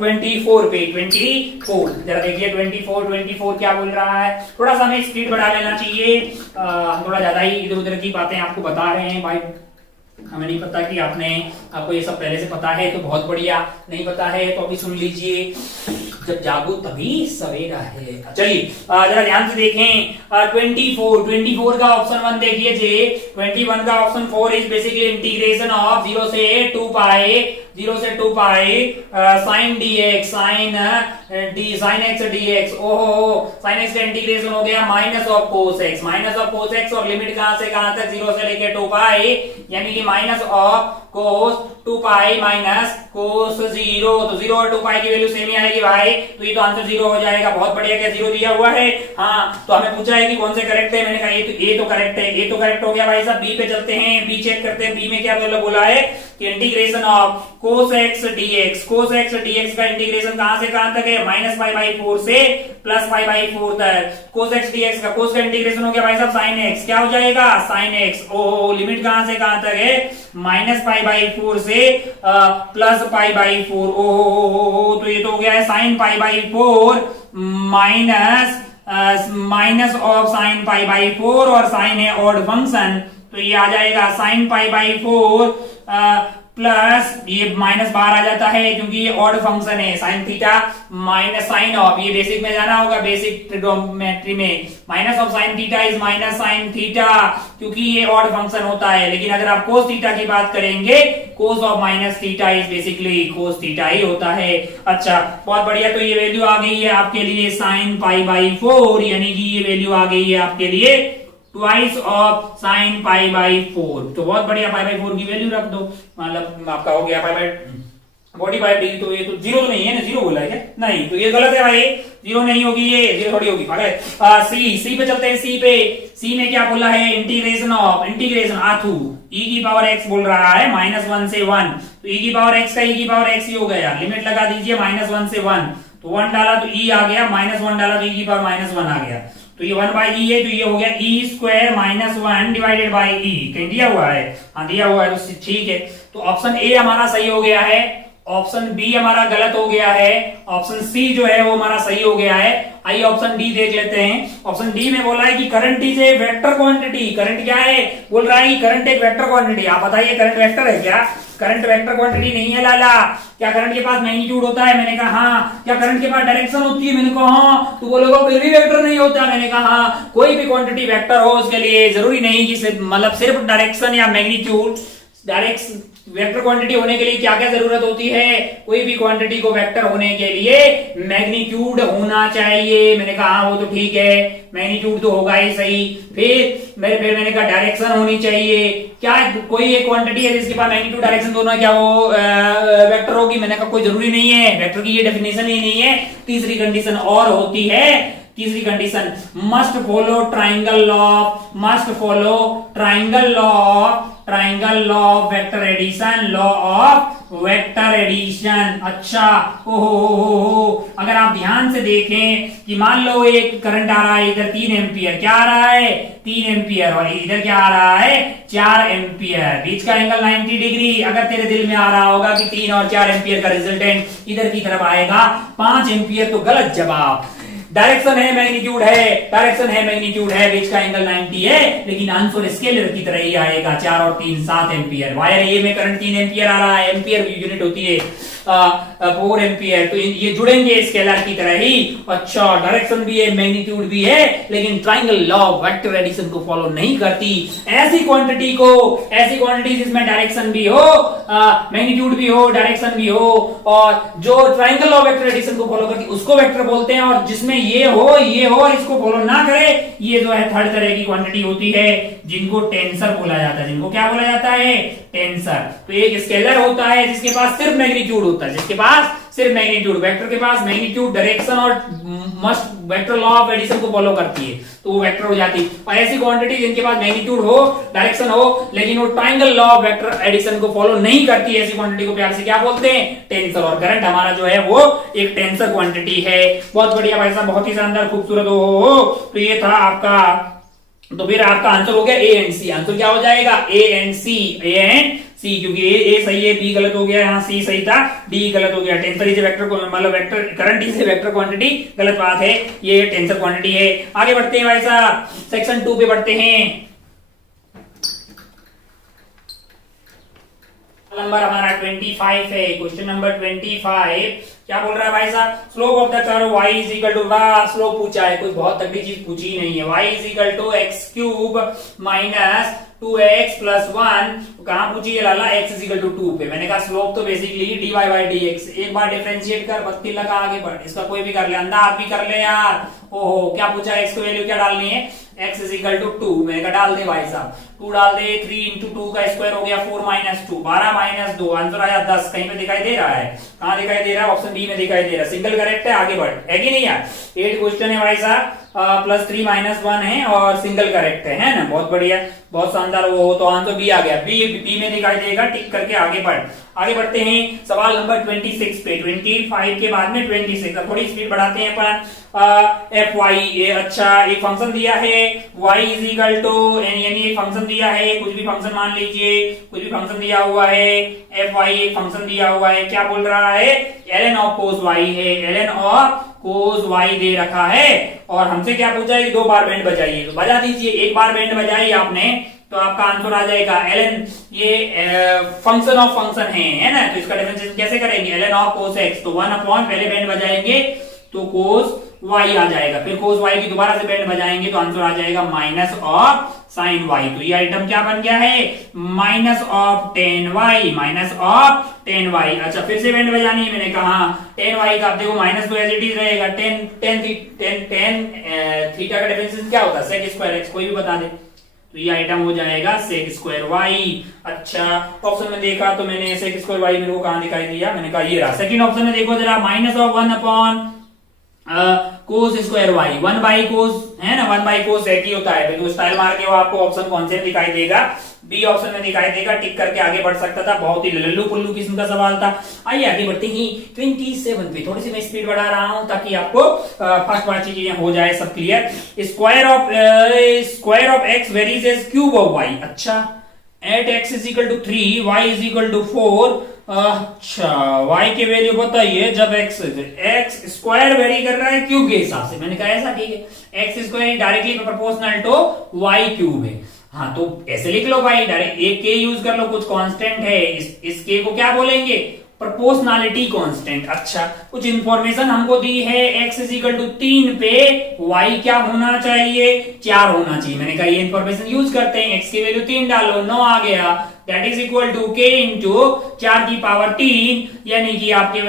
24 पे। 24 जरा देखिए, 24 क्या बोल रहा है। थोड़ा सा हमें स्पीड बढ़ा लेना चाहिए, हम थोड़ा ज्यादा ही इधर उधर की बातें आपको बता रहे हैं भाई। हमें नहीं पता कि आपको ये सब पहले से पता है तो बहुत बढ़िया, नहीं पता है तो अभी सुन लीजिए, जब जागो तभी सवेरा है। चलिए जरा ध्यान से देखें 24 का ऑप्शन 1 देखिए जी। 21 का option 4 is basically integration of 0 से 2 pi sine dx, sine x dx। ओहो, साइन x का इंटीग्रेशन हो गया माइनस ऑफ कोस x, और लिमिट कहां से कहां तक, 0 से लेके 2 पाई, यानी कि minus of cos 2 pi minus cos 0। तो 0 और 2 पाई की वैल्यू सेम ही आएगी भाई, तो ये तो आंसर 0 हो जाएगा। बहुत बढ़िया, क्या 0 दिया हुआ है। हाँ, तो हमें पूछा है कि कौन से करेक्ट है। मैंने कहा ये तो करेक्ट है, ये तो करेक्ट हो गया भाई साहब। बी पे चलते हैं, बी चेक करते हैं। बी में क्या बोला है कि integration of cos x dx का इंटीग्रेशन कहां से कहां तक है, -π/4 से +π/4 तक। cos x dx का cos का इंटीग्रेशन हो गया भाई साहब sin x, क्या हो जाएगा sin x। ओहो, लिमिट कहां से कहां तक है, -π/4 से +π/4। ओहो, तो ये तो हो गया है sin π/4 माइनस ऑफ sin π/4, और sin है ऑड फंक्शन, तो ये आ जाएगा sin π/4 प्लस ये माइनस बाहर आ जाता है क्योंकि ये ऑड फंक्शन है। Sine theta minus sine of, ये बेसिक में जाना होगा, बेसिक ट्रिग्नोमेट्री में। Minus of sine theta is minus sine theta, क्योंकि ये ऑड फंक्शन होता है। लेकिन अगर आप कोस थीटा की बात करेंगे, cos of minus theta is basically cos theta ही होता है। अच्छा, बहुत बढ़िया। तो ये वैल्यू आ गई है आपके लिए साइन π/4, यानी कि ये वैल्यू आ गई है आपके लिए twice of sine pi by 4। तो बहुत बढ़िया, पाई बाई 4 की वैल्यू रख दो, मतलब आपका हो गया पाई बाई 45 डिग्री। तो ये तो जीरो तो नहीं है ना, जीरो बोला है क्या? नहीं, तो ये गलत है भाई, जीरो नहीं होगी, ये जीरो थोड़ी होगी। सी पे चलते हैं, सी पे। सी में क्या बोला है? इंटीग्रेशन आथू ई की पावर एक्स बोल रहा है -1 से 1। तो ई की पावर एक्स का ई की पावर एक्स ही हो गया, लिमिट लगा दीजिए -1 से 1। तो 1 डाला तो ई आ गया, -1 डाला तो ई की पावर -1 आ गया। तो ये 1 बाई ई है, तो ये हो गया E square -1 divided by E. कहीं दिया हुआ है? हाँ दिया हुआ है, तो ठीक है। तो ऑप्शन ए हमारा सही हो गया है, ऑप्शन बी हमारा गलत हो गया है, ऑप्शन सी जो है वो हमारा सही हो गया है। आइए ऑप्शन डी देख लेते हैं। ऑप्शन डी में बोला है कि current is a vector quantity. Current क्या है? बोल रहा है कि करंट एक वेक्टर क्वांटिटी। आप बताइए करंट वेक्टर है क्या? करंट वेक्टर क्वांटिटी नहीं है लाला। क्या करंट के पास मैग्नीट्यूड होता है? मैंने कहा हाँ। क्या करंट के पास डायरेक्शन होती है? मैंने कहा हाँ। तो बोलोगे फिर भी वेक्टर नहीं होता? मैंने कहा हाँ। कोई भी क्वांटिटी वेक्टर हो उसके लिए जरूरी नहीं कि सिर्फ डायरेक्शन या मैग्नीट्यूड। डायरेक्ट वेक्टर क्वांटिटी होने के लिए क्या क्या जरूरत होती है? कोई भी क्वांटिटी को वेक्टर होने के लिए मैग्नीट्यूड होना चाहिए। मैंने कहा हाँ वो तो ठीक है, मैग्नीट्यूड तो होगा ही सही। फिर मैंने कहा डायरेक्शन होनी चाहिए। क्या कोई एक क्वांटिटी है जिसके पास मैग्नीट्यूड डायरेक्शन दोनों है, क्या वो वेक्टर होगी? मैंने कहा कोई जरूरी नहीं है, वेक्टर की ये डेफिनेशन ही नहीं है। तीसरी कंडीशन और होती है, तीसरी condition must follow triangle law vector addition, law of vector addition. अच्छा, ओहो, अगर आप ध्यान से देखें कि मान लो एक करंट आ रहा है इधर 3 एम्पियर, क्या आ रहा है? 3 एम्पियर, और इधर क्या आ रहा है? 4 एम्पियर। बीच का एंगल 90 डिग्री। अगर तेरे दिल में आ रहा होगा कि 3 और 4 एम्पियर का रिजल्टेंट इधर की तरफ आएगा 5 एम्पियर, तो गलत जवाब। डायरेक्शन है मैग्नीट्यूड है, बीच का एंगल 90 है, लेकिन आंसर स्केलर की तरह ही आएगा। 4 और 3 7 एम्पियर। वायर ए में करंट 3 एम्पियर आ रहा है, एम्पियर की यूनिट होती है 4 एम्पियर। तो ये जुड़ेंगे स्केलर की तरह ही। अच्छा, डायरेक्शन भी है, मैग्नीट्यूड भी है, लेकिन triangle law of vector addition को फॉलो नहीं करती। ऐसी क्वांटिटी जिसमें डायरेक्शन भी हो, मैग्नीट्यूड भी हो, डायरेक्शन भी हो, और जो triangle law of vector addition को फॉलो करती उसको वेक्टर बोलते हैं। और जिसमें ये हो और इसको फॉलो ना करे, ये जो है थर्ड तरह की क्वांटिटी होती है, जिनको टेंसर बोला जाता है। जिनको क्या बोला जाता है? टेंसर। तो एक स्केलर होता है जिसके पास सिर्फ मैग्नीट्यूड होता है, जिसके पास सिर्फ मैग्नीट्यूड। वेक्टर के पास मैग्नीट्यूड, डायरेक्शन और must vector law of addition को फॉलो करती है, तो वो वेक्टर हो जाती है। और ऐसी क्वांटिटी जिनके पास मैग्नीट्यूड हो, डायरेक्शन हो, लेकिन वो triangle law of vector addition को फॉलो नहीं करती, ऐसी क्वांटिटी को प्यार से क्या बोलते हैं? टेंसर। और करंट हमारा जो है वो एक टेंसर क्वांटिटी है। बहुत बढ़िया भाई साहब, बहुत ही शानदार, खूबसूरत। हो तो ये था आपका। तो फिर आपका आंसर हो गया ए एंड सी। आंसर क्या हो जाएगा? ए एंड सी, क्योंकि ए सही है, बी गलत हो गया, यहाँ सी सही था, डी गलत हो गया। टेंसर इज वेक्टर, मतलब vector, current is vector quantity, गलत बात है, ये टेंसर क्वांटिटी है। आगे बढ़ते हैं भाई साहब, सेक्शन 2 पे बढ़ते हैं। नंबर हमारा 25 है, क्वेश्चन नंबर 25। क्या बोल रहा है भाई साहब? Slope of the curve y is equal to, slope पूछा है, कोई बहुत तगड़ी चीज पूछी नहीं है। y is equal to x cube minus 2x plus 1। कहां पूछी है लाला? x इज इक्वल टू 2 पे। मैंने कहा स्लोप तो बेसिकली dy बाई dx। एक बार डिफरेंशिएट कर, बत्ती लगा, आगे बढ़। इसका कोई भी कर ले, अंधा आप भी कर ले यार। ओहो, क्या पूछा? x की वैल्यू क्या डालनी है? x is equal to 2। मैंने कहा डाल दे भाई साहब, 2 डाल दे। 3 इंटू 2 का स्क्वायर हो गया 4 माइनस 2, 12 माइनस 2, आंसर आया 10। कहीं पे दिखाई दे रहा है? कहां दिखाई दे रहा है? ऑप्शन बी में दिखाई दे रहा है। सिंगल करेक्ट है, आगे बढ़। है कि नहीं यार? 8 क्वेश्चन है भाई साहब, प्लस 3 माइनस 1 है और सिंगल करेक्ट है ना? बहुत बढ़िया, बहुत शानदार। वो तो आंसर बी आ गया, बी में दिखाई देगा, टिक करके आगे बढ़। आगे बढ़ते हैं सवाल नंबर 26 पे। 25 के बाद में 26। अब थोड़ी स्पीड बढ़ाते हैं अपन। एफ वाई, अच्छा एक फंक्शन दिया है y इज इक्वल टू, यानी एक फंक्शन दिया है, कुछ भी फंक्शन मान लीजिए, कुछ भी फंक्शन दिया हुआ है। एफ वाई एक फंक्शन दिया हुआ है, क्या बोल रहा है? ln ऑफ कोस y है, ln ऑफ कोस y दे रखा है। और हमसे क्या पूछा है कि 2 बार बैंड बजाइए, तो बजा दीजिए। एक बार बैंड बजाई आपने तो आपका आंसर आ जाएगा ln, ये फंक्शन ऑफ फंक्शन है ना? तो इसका डिफरेंशिएशन कैसे करेंगे? ln ऑफ कोस x, तो 1 अपॉन, पहले बैंड बजाएंगे तो कोस y आ जाएगा, फिर कोस y की दोबारा से बैंड बजाएंगे तो आंसर आ जाएगा माइनस ऑफ साइन y। तो ये आइटम क्या बन गया है, minus of ten y, minus of ten y। अच्छा फिर से बैंड बजानी है, मैंने कहा टेन y का, आप देखो माइनस तो एज इट इज रहेगा, टेन थीटा का डिफरेंशिएशन क्या होता है, सेक स्क्वायर एक्स, कोई भी बता दे, तो ये आइटम हो जाएगा सेक स्क्वायर y। अच्छा ऑप्शन में देखा तो मैंने सेक स्क्वायर y मेरे को कहां दिखाई दिया, मैंने कहा ये रहा। सेकंड ऑप्शन में देखो जरा, minus of 1 upon cos square y, 1 by cos है ना, 1 बाई कोस एक ही होता है, तो स्टाइल मार के वो आपको ऑप्शन कौन से दिखाई देगा, बी ऑप्शन में दिखाई देगा। टिक करके आगे बढ़ सकता था, बहुत ही लल्लू पुल्लू किस्म का सवाल था। आइए आगे बढ़ते ही 27 पे, थोड़ी सी मैं स्पीड बढ़ा रहा हूं ताकि आपको फर्स्ट बार चीजें हो जाए सब clear. Square of x varies as cube of y. अच्छा at x is equal to 3, y is equal to 4। अच्छा y की वैल्यू बताइए जब x स्क्वायर वेरी कर रहा है क्यूब के हिसाब से, मैंने कहा ऐसा ठीक है, x square directly proportional to y cube है। हाँ तो ऐसे लिख लो भाई, डायरेक्ट एक k यूज कर लो, कुछ कांस्टेंट है, इस k को क्या बोलेंगे, प्रोपोर्शनलिटी कांस्टेंट। अच्छा कुछ इंफॉर्मेशन हमको दी है, x इज इक्वल टू 3 पे y क्या होना चाहिए, 4 होना चाहिए। मैंने कहा ये इंफॉर्मेशन यूज करते हैं, x की वैल्यू 3 डालो, 9 आ गया, that is equal to k into 4 की पावर 3, यानी कि आपके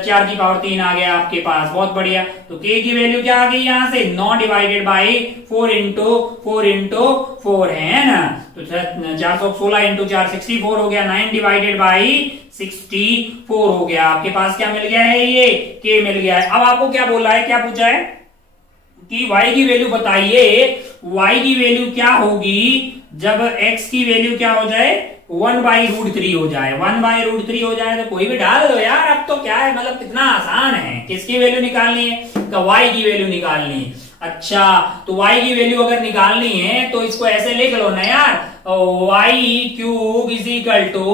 4 की पावर 3 आ गया आपके पास, बहुत बढ़िया। तो k की वैल्यू क्या आ गई यहाँ से, 9 डिवाइडेड बाई 4 इंटू 4 है ना, तो 416 इंटू 4 64 हो गया, 9 डिवाइडेड बाई 64 हो गया। आपके पास क्या मिल गया है, ये k मिल गया है। अब आपको क्या बोला है, क्या पूछा है कि y की वैल्यू बताइए, y की वैल्यू क्या होगी जब x की वैल्यू क्या हो जाए, 1/√3 हो जाए, 1/√3 हो जाए, तो कोई भी डाल दो यार, अब तो क्या है, मतलब कितना आसान है। किसकी वैल्यू निकालनी है, तो y की वैल्यू निकालनी है। अच्छा तो y की वैल्यू अगर निकालनी है तो इसको ऐसे लिख लो ना यार, y cube is equal to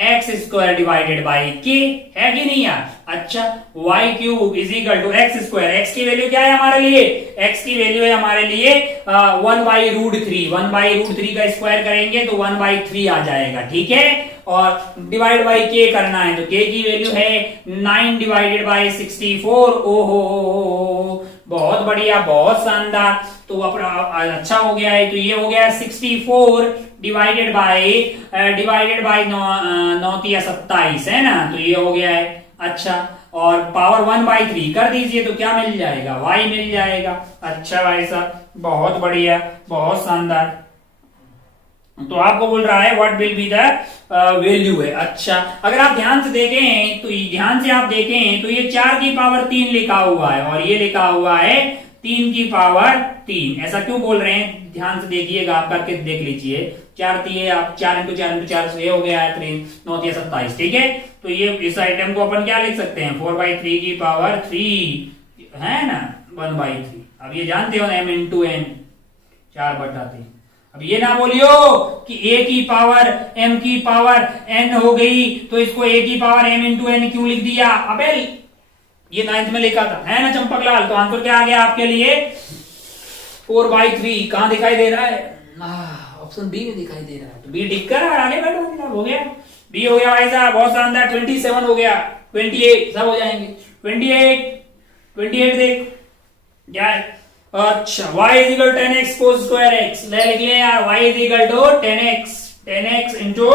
x square divided by k, है कि नहीं यार। अच्छा y cube is equal to x square, x की वैल्यू क्या है हमारे लिए, x की वैल्यू है हमारे लिए 1/√3, 1/√3 का स्क्वायर करेंगे तो 1/3 आ जाएगा, ठीक है। और डिवाइड बाई k करना है, तो k की वैल्यू है 9 डिवाइडेड बाई 64। ओहो बहुत बढ़िया, बहुत शानदार। तो अच्छा हो गया है, तो ये हो गया 64 डिवाइडेड बाई 9 या 27 है ना, तो ये हो गया है। अच्छा और पावर 1/3 कर दीजिए तो क्या मिल जाएगा, y मिल जाएगा। अच्छा भाई साहब बहुत बढ़िया, बहुत शानदार। तो आपको बोल रहा है what will be the value है। अच्छा अगर आप ध्यान से देखें तो ध्यान से आप देखें तो ये 4 की पावर 3 लिखा हुआ है और ये लिखा हुआ है 3 की पावर 3। ऐसा क्यों बोल रहे हैं, ध्यान से देखिएगा, आप करके देख लीजिए। 4 इंटू 4 से हो गया है 3, 9 या 27, ठीक है। तो ये इस आइटम को अपन क्या लिख सकते हैं, 4/3 की पावर 3 है ना, 1/3। अब ये जानते हो m इंटू n, 4/3। अब ये ना बोलियो कि a की पावर m की पावर n हो गई तो इसको a की पावर m इंटू n क्यों लिख दिया। अबे ये 9th में लिखा था, है ना चंपक लाल। तो आंसर क्या आ गया आपके लिए, 4/3। कहां दिखाई दे रहा है, ऑप्शन बी में दिखाई दे रहा है, तो बी टिक कर आगे बैठो, हो गया बी हो गया भाई साहब, बहुत शानदार। 27 हो गया, 28 सब हो जाएंगे। 28 देख क्या है। अच्छा y is equal 10x cos square x, ले लिख ले यार, y is equal to 10x into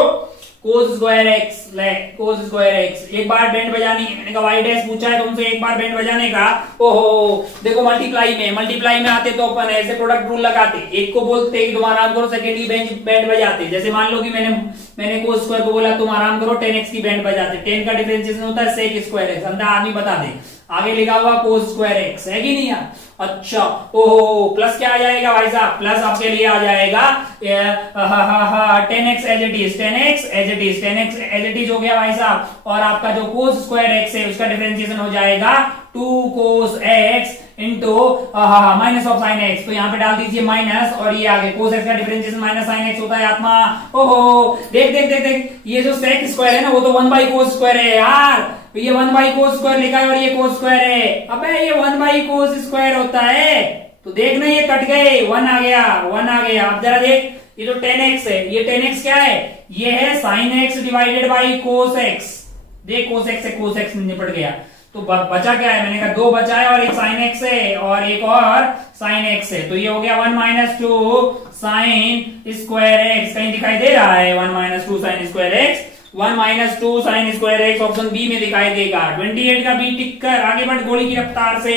cos square x, ले cos स्क्वायर x। एक बार बैंड बजानी है, मैंने कहा y डैश पूछा है तुमसे, एक बार बैंड बजाने का। ओहो देखो मल्टीप्लाई में आते तो अपन ऐसे प्रोडक्ट रूल लगाते, एक को बोलते कि तुम आराम करो, सेकेंड की बैंड बजाते। जैसे मान लो कि मैंने cos स्क्वायर को बोला तुम आराम करो, 10x की बैंड बजाते। 10 का डिफरेंशिएशन होता है sec स्क्वायर x, अंदर आदमी बता दे, आगे लिखा हुआ cos स्क्वायर x है कि नहीं यार। अच्छा ओहो प्लस क्या आ जाएगा भाई साहब, प्लस आपके लिए आ जाएगा 10x as it is, 10x as it is हो गया भाई साहब। और आपका जो cos स्क्वायर x है उसका डिफरेंशिएशन हो जाएगा 2 cos x into minus of sign x। तो यहाँ पे डाल दीजिए माइनस, और ये आगे cos x का डिफरेंशिएशन माइनस साइन x होता है आत्मा। ओहो देख ये जो sec स्क्वायर है ना वो तो 1/cos स्क्वायर है यार, ये 1/cos स्क्वायर लिखा है और ये cos स्क्वायर है। अबे ये 1/cos स्क्वायर होता है, तो देखना ये कट गए, 1 आ गया। अब जरा देख ये जो 10x है, ये 10x क्या है, ये है sin x divided by cos x। देख cos x से cos x निपट गया, तो बचा क्या है, मैंने कहा 2 बचा है और एक साइन एक्स है और एक और साइन एक्स है, तो ये हो गया 1 माइनस 2 साइन स्क्वायर एक्स, कहीं दिखाई दे रहा है 1 minus 2 sine square x, 1 minus 2 sine square x option B में दिखाई देगा। 28 का बी टिक कर आगे बढ़ गोली की रफ्तार से,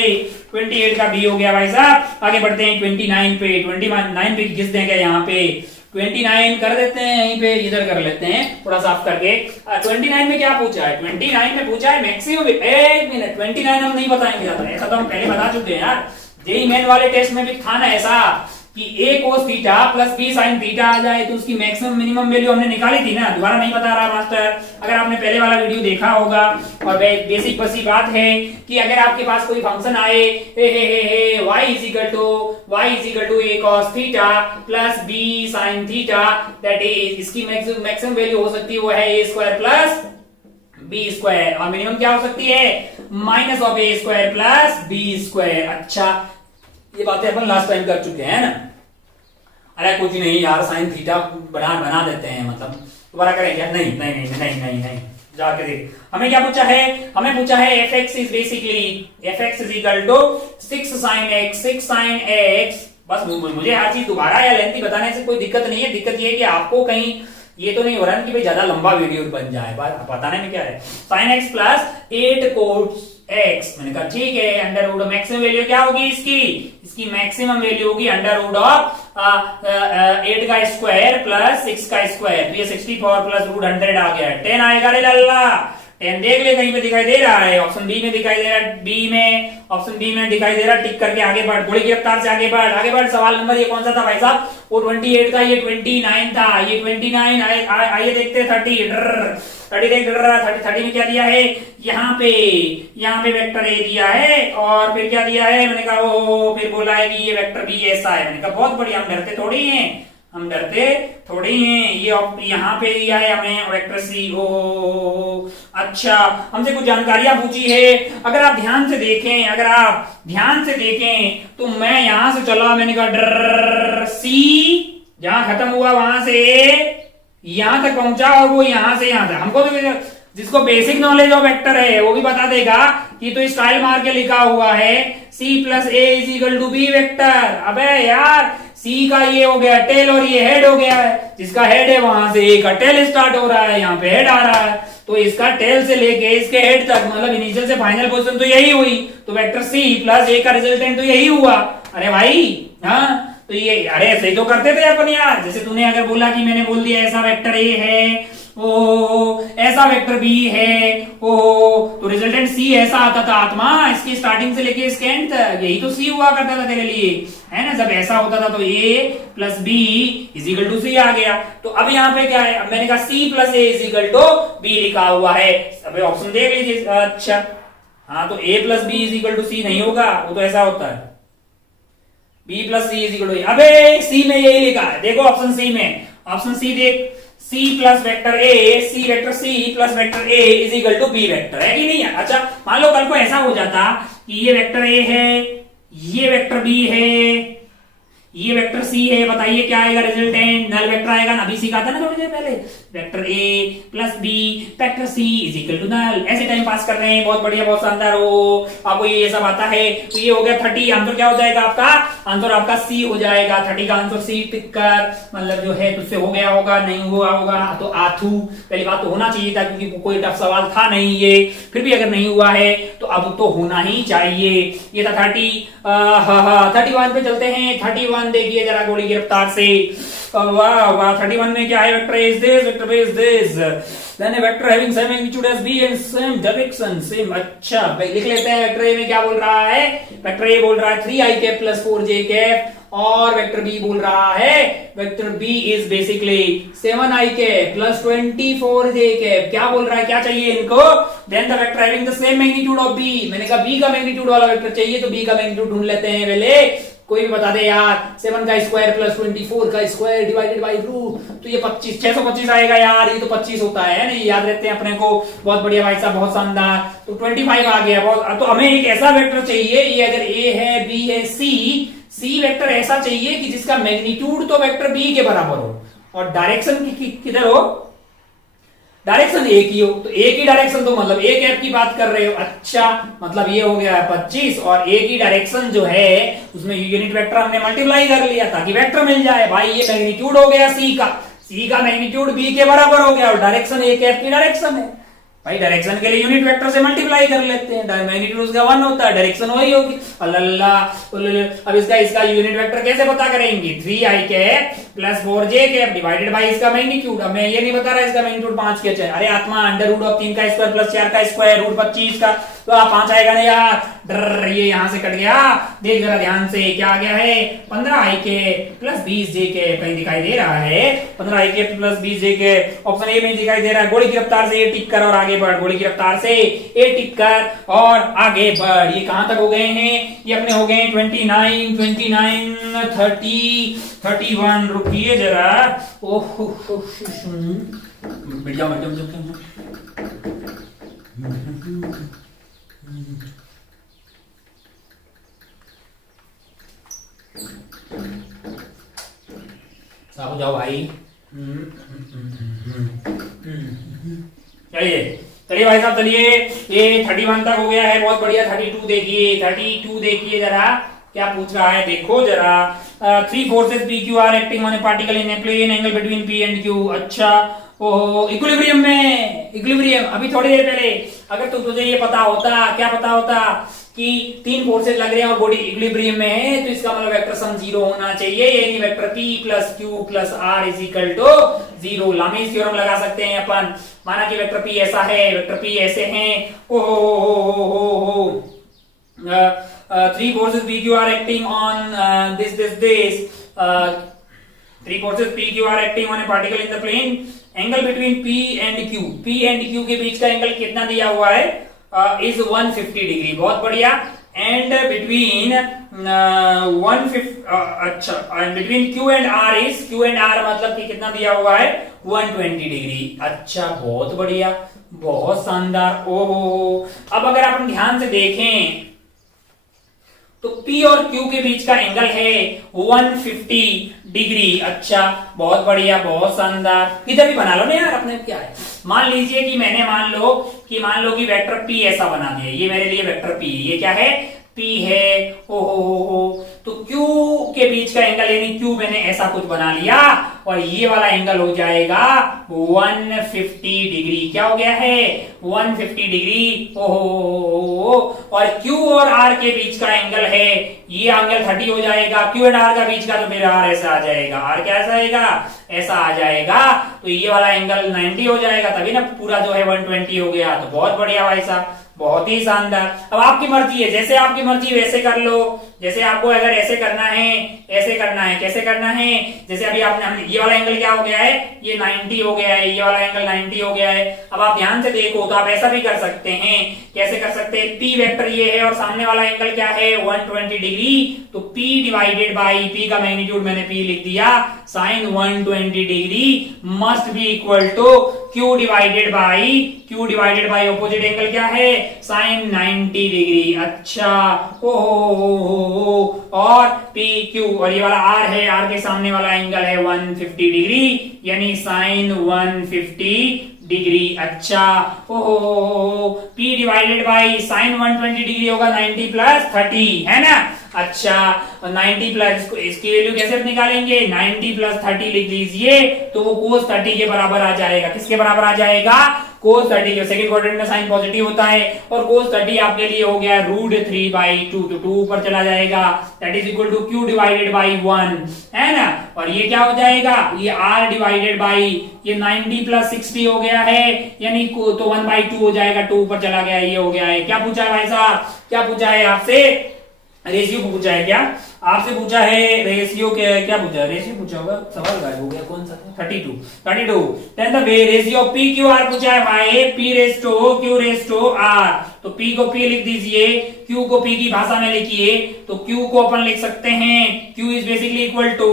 28 का बी हो गया भाई साहब। आगे बढ़ते हैं 29 पे, 29 पे घिस देंगे यहाँ पे, 29 कर देते हैं यहीं पे, इधर कर लेते हैं थोड़ा साफ करके। 29 में क्या पूछा है, 29 में पूछा है मैक्सिमम, एक मिनट 29 हम नहीं बताएंगे ज्यादा, ऐसा तो हम पहले बता चुके हैं यार, जेईई मेन वाले टेस्ट में भी था ना ऐसा कि a cos theta plus b sin theta आ जाए तो उसकी मैक्सिमम मिनिमम वैल्यू हमने निकाली थी ना, दोबारा नहीं बता रहा मास्टर, अगर आपने पहले वाला वीडियो देखा होगा। और बेसिक बसी बात है कि अगर आपके पास कोई फंक्शन आए y is equal to a cos theta plus b sin theta, that is इसकी मैक्सिमम वैल्यू हो सकती है वो है a square plus B square, और मिनिमम क्या हो सकती है minus of a square plus B square. अच्छा, ये बातें अपन लास्ट टाइम कर चुके हैं ना। अरे कुछ नहीं यार, साइन थीटा बना देते हैं, मतलब दोबारा करें क्या, नहीं नहीं नहीं नहीं नहीं नहीं जाके देख। हमें क्या पूछा है, हमें पूछा है fx is basically fx is equal to 6 sin x। बस मुझे हर चीज दोबारा या लेंथी बताने से कोई दिक्कत नहीं है, दिक्कत ये है कि आपको कहीं ये तो नहीं हो रहा है कि भाई ज्यादा लंबा वीडियो बन जाए, बताने में क्या है। sin x plus 8 cos x, मैंने कहा ठीक है, अंडर रूट मैक्सिमम वैल्यू क्या होगी इसकी मैक्सिमम वैल्यू होगी अंडर रूट ऑफ 8 का स्क्वायर प्लस 6 का स्क्वायर, तो ये 64 प्लस रूट 100 आ गया, 10 आएगा रे लल्ला। 10 देख ले कहीं पे दिखाई दे रहा है, ऑप्शन बी में दिखाई दे रहा है, ऑप्शन बी में दिखाई दे रहा है, टिक करके आगे बढ़, गोली की रफ्तार से आगे बढ़। सवाल नंबर ये कौन सा था भाई साहब, वो 28 था, ये 29 था, ये 29 आइए देखते 30 में क्या दिया है, यहाँ पे वेक्टर ए दिया है और फिर क्या दिया है, मैंने कहा वो फिर बोला है कि ये वेक्टर बी ऐसा है, मैंने कहा बहुत बढ़िया, हम डरते थोड़ी हैं, ये यहाँ पे दिया है हमें वेक्टर सी। ओ अच्छा, हमसे कुछ जानकारियां पूछी है, अगर आप ध्यान से देखें तो मैं यहां से चला, मैंने कहा डर सी जहां खत्म हुआ वहां से यहां तक पहुंचा और वो यहां से यहां तक, हमको भी जिसको बेसिक नॉलेज ऑफ वेक्टर है वो भी बता देगा कि तो स्टाइल मार के लिखा हुआ है c plus A is equal to B vector. अबे यार c का ये हो गया टेल और ये हेड हो गया है, जिसका हेड है वहां से a का टेल स्टार्ट हो रहा है, यहाँ पे हेड आ रहा है, तो इसका टेल से लेके इसके हेड तक मतलब इनिशियल से फाइनल पोजीशन तो यही हुई, तो वेक्टर c प्लस a का रिजल्टेंट तो यही हुआ। अरे भाई हाँ, तो ये अरे ऐसे ही तो करते थे अपन यार, जैसे तूने अगर बोला कि मैंने बोल दिया ऐसा वेक्टर ए है, ओ ऐसा वेक्टर बी है, ओ तो रिजल्टेंट सी ऐसा आता था आत्मा, इसकी स्टार्टिंग से लेके इसके एंड तक यही तो सी हुआ करता था तेरे लिए, है ना। जब ऐसा होता था तो A plus B is equal to C आ गया, तो अब यहाँ पे क्या है, अब मैंने कहा C plus A is equal to B लिखा हुआ है, अब ऑप्शन देख लीजिए। अच्छा हाँ, तो A plus B is equal to C नहीं होगा, वो तो ऐसा होता है b plus C is equal to, अबे सी में यही लिखा है, देखो ऑप्शन सी में, ऑप्शन सी देख, c plus vector A, C vector c plus vector a is equal to b vector, है कि नहीं है। अच्छा मान लो कल को ऐसा हो जाता कि ये वेक्टर a है, ये वेक्टर b है, ये वेक्टर c है, बताइए क्या आएगा रिजल्टेंट, नल वेक्टर आएगा ना, अभी सीखा था ना थोड़ी देर पहले, vector a plus b vector c is equal to null. ऐसे टाइम पास कर रहे हैं, बहुत बढ़िया, बहुत शानदार हो, आपको ये सब आता है। तो ये हो गया 30, आंसर क्या हो जाएगा आपका, आंसर आपका c हो जाएगा, 30 का आंसर c टिक कर, मतलब जो है तुझसे हो गया होगा, नहीं हुआ होगा तो आथू, पहली बात तो होना चाहिए था क्योंकि कोई टफ सवाल था नहीं ये, फिर भी अगर नहीं हुआ है तो अब तो होना ही चाहिए। ये था 30, 31 पे चलते हैं। 31 देखिए जरा गोली की रफ्तार से, वाह वाह, 31 में क्या है, vector is this, vector B is this, then a vector having same magnitude as b and same direction, same। अच्छा भाई लिख लेते हैं, वेक्टर ए में क्या बोल रहा है, वेक्टर ए बोल रहा है 3i cap plus 4j cap, और वेक्टर बी बोल रहा है, vector B is basically 7i cap plus 24j cap. क्या बोल रहा है, क्या चाहिए इनको, then the vector having the same magnitude of b, मैंने कहा b का मैग्नीट्यूड वाला वेक्टर चाहिए तो b का मैग्नीट्यूड ढूंढ लेते हैं पहले, कोई भी बता दे यार, 7 का स्क्वायर प्लस 24 का स्क्वायर डिवाइडेड बाई रूट, तो ये 25, 625 आएगा यार, ये तो 25 होता है ना, याद रहते हैं अपने को, बहुत बढ़िया भाई साहब, बहुत शानदार। तो 25 आ गया, बहुत। तो हमें एक ऐसा वेक्टर चाहिए, ये अगर a है, b है, c वेक्टर ऐसा चाहिए कि जिसका मैग्नीट्यूड तो वेक्टर b के बराबर हो और डायरेक्शन किधर हो, डायरेक्शन एक ही हो, तो एक ही डायरेक्शन, तो मतलब एक एफ की बात कर रहे हो। अच्छा, मतलब ये हो गया 25 और एक ही डायरेक्शन जो है उसमें यूनिट वेक्टर हमने मल्टीप्लाई कर लिया ताकि वेक्टर मिल जाए। भाई ये मैग्नीट्यूड हो गया सी का मैग्नीट्यूड बी के बराबर हो गया और डायरेक्शन एक एफ की डायरेक्शन है। भाई डायरेक्शन के लिए यूनिट वेक्टर से मल्टीप्लाई कर लेते हैं, मैग्नीट्यूड उसका 1 होता है, डायरेक्शन वही होगी। अल्लाह, अब इसका यूनिट वेक्टर कैसे पता करेंगे? 3i cap plus 4j cap divided by इसका मैग्नीट्यूड। अब मैं ये नहीं बता रहा इसका मैग्नीट्यूड 5 के चाहिए, अरे आत्मा अंडर रूट ऑफ 3 का स्क्वायर प्लस 4 का स्क्वायर रूट 25 का, तो 5 आएगा नहीं यार, डर ये यहां से कट गया। देख जरा ध्यान से क्या आ गया है, 15i के प्लस 20j के, कहीं दिखाई दे रहा है 15i के प्लस 20j के, ऑप्शन ए में दिखाई दे रहा है। गोली की रफ्तार से ये टिक कर और आगे बढ़, गोली की रफ्तार से ए टिक कर और आगे बढ़। ये कहां तक हो गए हैं? ये अपने हो गए 29, 30, 31। रुकिए जरा, ओह बैठ जाओ। साफ हो जाओ भाई। चलिए भाई साहब, चलिए ये 31 तक हो गया है, बहुत बढ़िया। 32 देखिए जरा क्या पूछ रहा है, देखो जरा। 3 forces P Q R acting on a particle in a plane angle between P and Q. अच्छा, ओहो, इक्विलिब्रियम अभी थोड़ी देर पहले अगर तुझे ये पता होता, क्या पता होता कि 3 फोर्सेज लग रहे हैं और बॉडी इक्विलिब्रियम में है, तो इसका मतलब वेक्टर सम 0 होना चाहिए, यानी vector P plus Q plus R is equal to 0। Lami's theorem लगा सकते हैं अपन। माना कि वेक्टर P ऐसा है, वेक्टर P ऐसे हैं, ओहो 3 forces PQ are acting on this 3 forces PQ are acting on a particle in the plane, angle between P and Q, P and Q के बीच का एंगल कितना दिया हुआ है? इज 150 डिग्री, बहुत बढ़िया। एंड बिटवीन 150, अच्छा, and between Q and R is, Q and R मतलब कि कितना दिया हुआ है? 120 डिग्री। अच्छा, बहुत बढ़िया, बहुत शानदार। ओहो, अब अगर अपन ध्यान से देखें तो P और Q के बीच का एंगल है 150 डिग्री। अच्छा, बहुत बढ़िया, बहुत शानदार। इधर भी बना लो ना यार, अपने क्या है। मान लीजिए कि मैंने मान लो कि वेक्टर P ऐसा बना दिया, ये मेरे लिए वेक्टर P, ये क्या है? P है। ओहो, तो Q के बीच का एंगल यानी Q मैंने ऐसा कुछ बना लिया और ये वाला एंगल हो जाएगा 150 डिग्री। क्या हो गया है? 150 डिग्री। ओहो, और Q और R के बीच का एंगल है, ये एंगल 30 हो जाएगा। Q एंड R का बीच का तो फिर R ऐसा आ जाएगा, R क्या ऐसा आएगा? ऐसा आ जाएगा, तो ये वाला एंगल 90 हो जाएगा, तभी ना पूरा जो है 120 हो गया। तो बहुत बढ़िया भाई साहब, बहुत ही शानदार। अब आपकी मर्जी है, जैसे आपकी मर्जी वैसे कर लो। जैसे आपको अगर ऐसे करना है, ऐसे करना है, कैसे करना है? जैसे अभी हमने ये वाला एंगल क्या हो गया है? ये 90 हो गया है, ये वाला एंगल 90 हो गया है। अब आप ध्यान से देखो तो आप ऐसा भी कर सकते हैं। कैसे कर सकते हैं? P वेक्टर ये है और सामने वाला एंगल क्या है? 120 डिग्री। तो P डिवाइडेड बाई, P का मैग्नीट्यूड मैंने P लिख दिया, sine 120 degree must be equal to Q divided by opposite angle क्या है? Sine 90 degree. अच्छा, ओहो, और PQ और ये वाला R है, R के सामने वाला एंगल है 150 डिग्री, यानी साइन 150 डिग्री। अच्छा, ओहो, P divided by sign 120 degree होगा 90 प्लस 30, है ना? अच्छा, 90 प्लस, इसकी वैल्यू कैसे निकालेंगे? 90 प्लस 30 लिख लीजिए, तो वो कोस 30 के बराबर आ जाएगा। किसके बराबर आ जाएगा? कोस 30 के। सेकंड क्वाड्रेंट में साइन पॉजिटिव होता है और कोस 30 आपके लिए हो गया √3/2, तो 2 ऊपर चला जाएगा, that is equal to Q divided by 1, है ना? और ये क्या हो जाएगा? ये R डिवाइडेड बाई ये 90 प्लस 60 हो गया है, यानी तो 1/2 हो जाएगा, 2 ऊपर चला गया, ये हो गया है। क्या पूछा है भाई साहब? क्या पूछा है आपसे? रेशियो पूछा है क्या? आपसे पूछा है रेशियो के, क्या पूछा है? रेशियो पूछा होगा, सवाल गायब हो गया, कौन सा? 32। Then the ratio of P Q R पूछा है भाई, P raise to Q raise to R। तो P को P लिख दीजिए, Q को P की भाषा में लिखिए। तो Q को अपन लिख सकते हैं, Q is basically equal to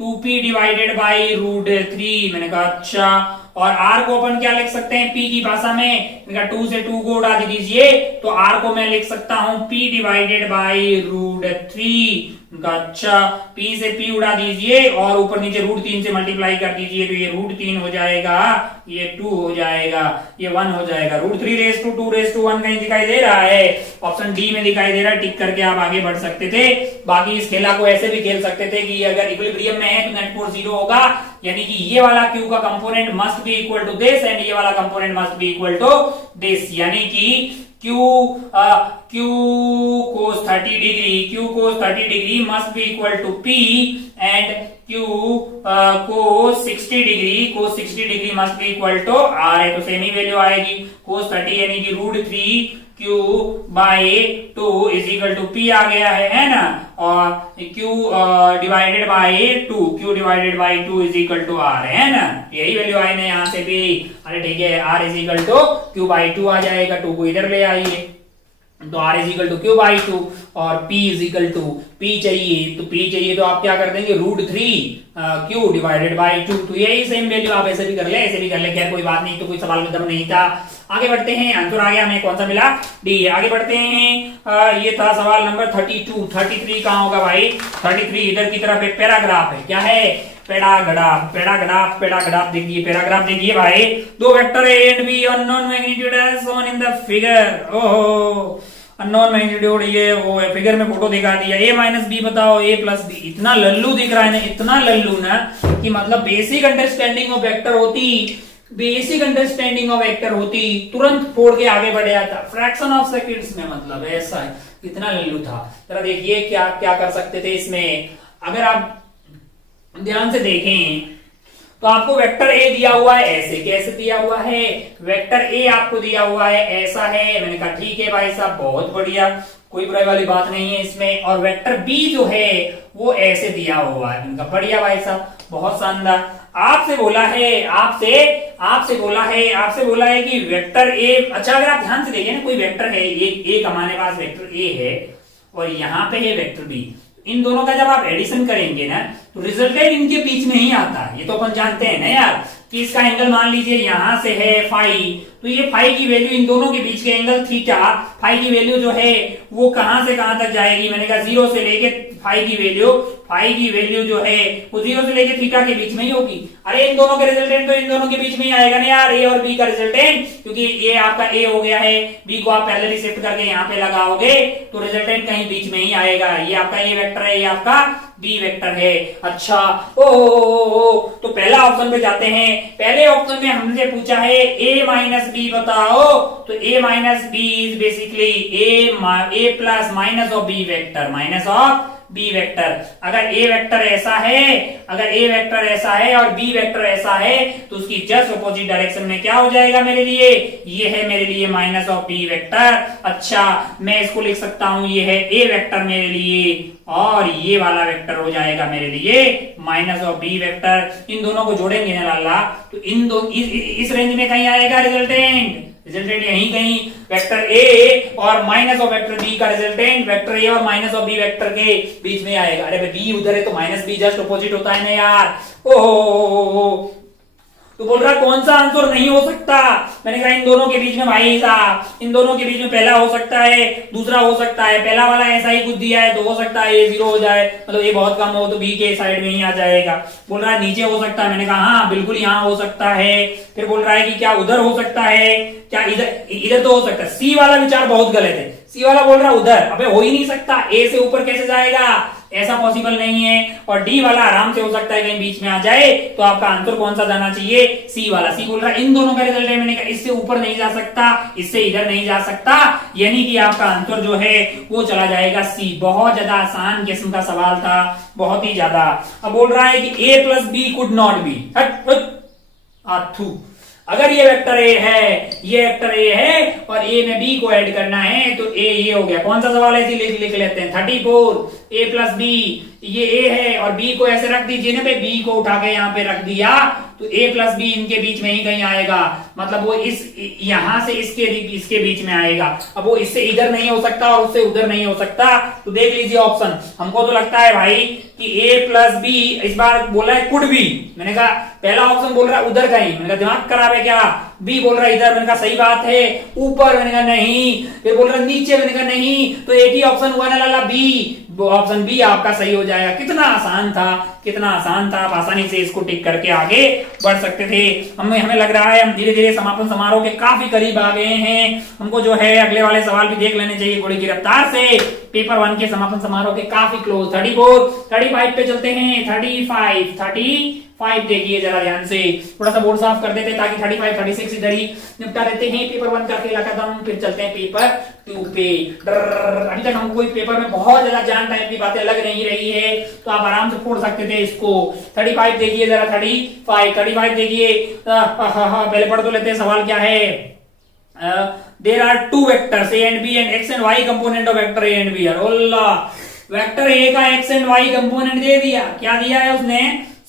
2P divided by √3। मैंने कहा अच्छा, और R को अपन क्या लिख सकते हैं? P की भाषा में 2 से 2 को उड़ा दीजिए, तो R को मैं लिख सकता हूं P डिवाइडेड बाई √3। उनका अच्छा p से p उड़ा दीजिए और ऊपर नीचे √3 से मल्टीप्लाई कर दीजिए, तो ये √3 हो जाएगा, ये 2 हो जाएगा, ये 1 हो जाएगा। √3⁻²⁴ कहीं दिखाई दे रहा है, ऑप्शन डी में दिखाई दे रहा है, टिक करके आप आगे बढ़ सकते थे। बाकी इस खेला को ऐसे भी खेल सकते थे कि अगर इक्विलिब्रियम में है तो नेट फोर्स 0 होगा, यानी कि ये वाला q का component must be equal to this and ये वाला component must be equal to this, यानी कि Q cos 30 degree must be equal to P and Q cos 60 degree must be equal to R है, तो same ही value आएगी। cos 30 यानी कि √3Q/2 is equal to P आ गया है ना, और Q divided by 2 is equal to R है ना, यही वैल्यू आई ना यहाँ से भी। अरे ठीक है, R is equal to Q/2 आ जाएगा, 2 को इधर ले आइए, तो R is equal to Q/2 और P is equal to P चाहिए तो आप क्या कर देंगे, √3Q डिवाइडेड बाई 2, तो यही सेम वैल्यू आप ऐसे भी कर ले, ऐसे भी कर ले, खैर कोई बात नहीं, तो कोई सवाल में दम नहीं था। आगे बढ़ते हैं, आंसर आ गया हमें, कौन सा मिला, डी। आगे बढ़ते हैं, ये था सवाल नंबर 32। 33 कहाँ होगा भाई, 33 इधर की तरफ एक पैराग्राफ है, क्या है, पैराग्राफ देखिए भाई, दो vector A and B unknown magnitude as shown in the figure. ओहो, अननोन मैग्नीट्यूड ये वो है, फिगर में फोटो दिखा दिया, a-b बताओ, a+b। इतना लल्लू दिख रहा है ना, इतना लल्लू ना कि मतलब बेसिक अंडरस्टैंडिंग ऑफ वेक्टर होती तुरंत फोड़ के आगे बढ़ जाता, फ्रैक्शन ऑफ सेकंड्स में, मतलब ऐसा है, इतना लल्लू था। जरा देखिए क्या क्या कर सकते थे इसमें, अगर आप ध्यान से देखें तो आपको वेक्टर ए दिया हुआ है ऐसे, कैसे दिया हुआ है, वेक्टर ए आपको दिया हुआ है ऐसा है, मैंने कहा ठीक है भाई साहब, बहुत बढ़िया, कोई बुराई वाली बात नहीं है इसमें, और वेक्टर बी जो है वो ऐसे दिया हुआ है, मैंने कहा बढ़िया भाई साहब, बहुत शानदार। आपसे बोला है कि वेक्टर ए, अच्छा अगर आप ध्यान से देखें ना, कोई वेक्टर है, एक हमारे पास वेक्टर ए है और यहाँ पे है वेक्टर बी, इन दोनों का जब आप एडिशन करेंगे ना तो रिजल्टेंट इनके बीच में ही आता है, ये तो अपन जानते हैं ना यार, कि इसका एंगल मान लीजिए यहां से है फाई, तो ये फाई की वैल्यू, इन दोनों के बीच के एंगल थीटा, फाई की वैल्यू जो है वो कहां से कहां तक जाएगी, मैंने कहा 0 से लेके फाई की वैल्यू जो है वो 0 से लेके थीटा के बीच में ही होगी। अरे इन दोनों के रिजल्टेंट तो इन दोनों के बीच में ही आएगा ना यार, ए और बी का रिजल्टेंट, क्योंकि ये आपका ए हो गया है, बी को आप पहले शिफ्ट करके यहाँ पे लगाओगे तो रिजल्टेंट कहीं बीच में ही आएगा, ये आपका ए वेक्टर है, ये आपका बी वेक्टर है। अच्छा तो पहला ऑप्शन पे जाते हैं, पहले ऑप्शन में हमसे पूछा है a-b बताओ, तो a-b is basically a plus minus of B vector, B vector. अगर ए वेक्टर ऐसा है और बी वेक्टर ऐसा है तो उसकी जस्ट अपोजिट डायरेक्शन में क्या हो जाएगा मेरे लिए, ये है मेरे लिए माइनस ऑफ बी वेक्टर। अच्छा मैं इसको लिख सकता हूं, ये है ए वेक्टर मेरे लिए और ये वाला वेक्टर हो जाएगा मेरे लिए माइनस ऑफ बी वेक्टर। इन दोनों को जोड़ेंगे ना लाला तो इस रेंज में कहीं आएगा रिजल्टेंट यहीं कहीं वेक्टर ए और माइनस ऑफ वेक्टर बी का रिजल्टेंट वेक्टर ए और माइनस ऑफ बी वेक्टर के बीच में आएगा। अरे भाई बी उधर है तो माइनस बी जस्ट अपोजिट होता है ना यार। ओहो तो बोल रहा कौन सा आंसर नहीं हो सकता, मैंने कहा इन दोनों के बीच में भाई साहब, इन दोनों के बीच में पहला हो सकता है दूसरा हो सकता है, पहला वाला ऐसा ही कुछ दिया है तो हो सकता है ये 0 हो जाए, मतलब ये बहुत कम हो तो बी के साइड में ही आ जाएगा। बोल रहा है नीचे हो सकता है, मैंने कहा हाँ बिल्कुल यहाँ हो सकता है। फिर बोल रहा है कि क्या उधर हो सकता है, क्या इधर तो हो सकता है। सी वाला विचार बहुत गलत है, सी वाला बोल रहा है उधर, अबे हो ही नहीं सकता, ए से ऊपर कैसे जाएगा, ऐसा पॉसिबल नहीं है। और डी वाला आराम से हो सकता है कहीं बीच में आ जाए, तो आपका आंसर कौन सा जाना चाहिए, सी वाला। सी बोल रहा है इन दोनों का रिजल्ट है, मैंने कहा इससे ऊपर नहीं जा सकता इससे इधर नहीं जा सकता, यानी कि आपका आंसर जो है वो चला जाएगा सी। बहुत ज्यादा आसान किस्म का सवाल था, बहुत ही ज्यादा। अब बोल रहा है कि A plus B could not be, अगर ये वेक्टर ए है, ये वेक्टर ए है और ए में बी को ऐड करना है तो ए ये हो गया। कौन सा सवाल है लिख लेते हैं 34, ए प्लस बी, ये ए है और बी को ऐसे रख दीजिए ना, बी को उठा के यहाँ पे रख दिया तो ए प्लस बी इनके बीच में ही कहीं आएगा, मतलब वो इस यहां से इसके बीच में आएगा। अब वो इससे इधर नहीं हो सकता और उससे उधर नहीं हो सकता, तो देख लीजिए ऑप्शन। हमको तो लगता है भाई कि ए प्लस बी इस बार बोला है कुड बी, मैंने कहा पहला ऑप्शन बोल रहा है उधर कहीं, मैंने कहा दिमाग खराब है क्या, बी बोल रहा है इधर, मैंने कहा सही बात है। ऊपर, मैंने कहा नहीं। फिर बोल रहा नीचे, मैंने कहा नहीं। तो एक ही ऑप्शन हुआ ना लाला, बी। ऑप्शन बी आपका सही हो जाएगा। कितना आसान था, कितना आसान था। आप आसानी से इसको टिक करके आगे बढ़ सकते थे। हमें लग रहा है हम धीरे धीरे समापन समारोह के काफी करीब आ गए हैं। हमको जो है अगले वाले सवाल भी देख लेने चाहिए बड़ी की रफ्तार से। पेपर 1 के समापन समारोह के काफी क्लोज। 34, 35 पे चलते हैं। 35 देखिए जरा ध्यान से, थोड़ा सा बोर्ड साफ कर देते ताकि 35, 36 इधर ही निपटा देते हैं। पेपर 1 का खेला खत्म, फिर चलते हैं पेपर 2 पे। अभी तक हमको कोई पेपर में बहुत ज्यादा जान टाइप की बातें लग नहीं रही है, तो आप आराम से फोड़ सकते थे इसको। 35 देखिए जरा, 35 देखिए। पहले पढ़ तो लेते हैं सवाल क्या है। there are two vectors a and b and x and y component of vector a and b are। Vector a का x and y कंपोनेंट दे दिया। क्या दिया है उसने?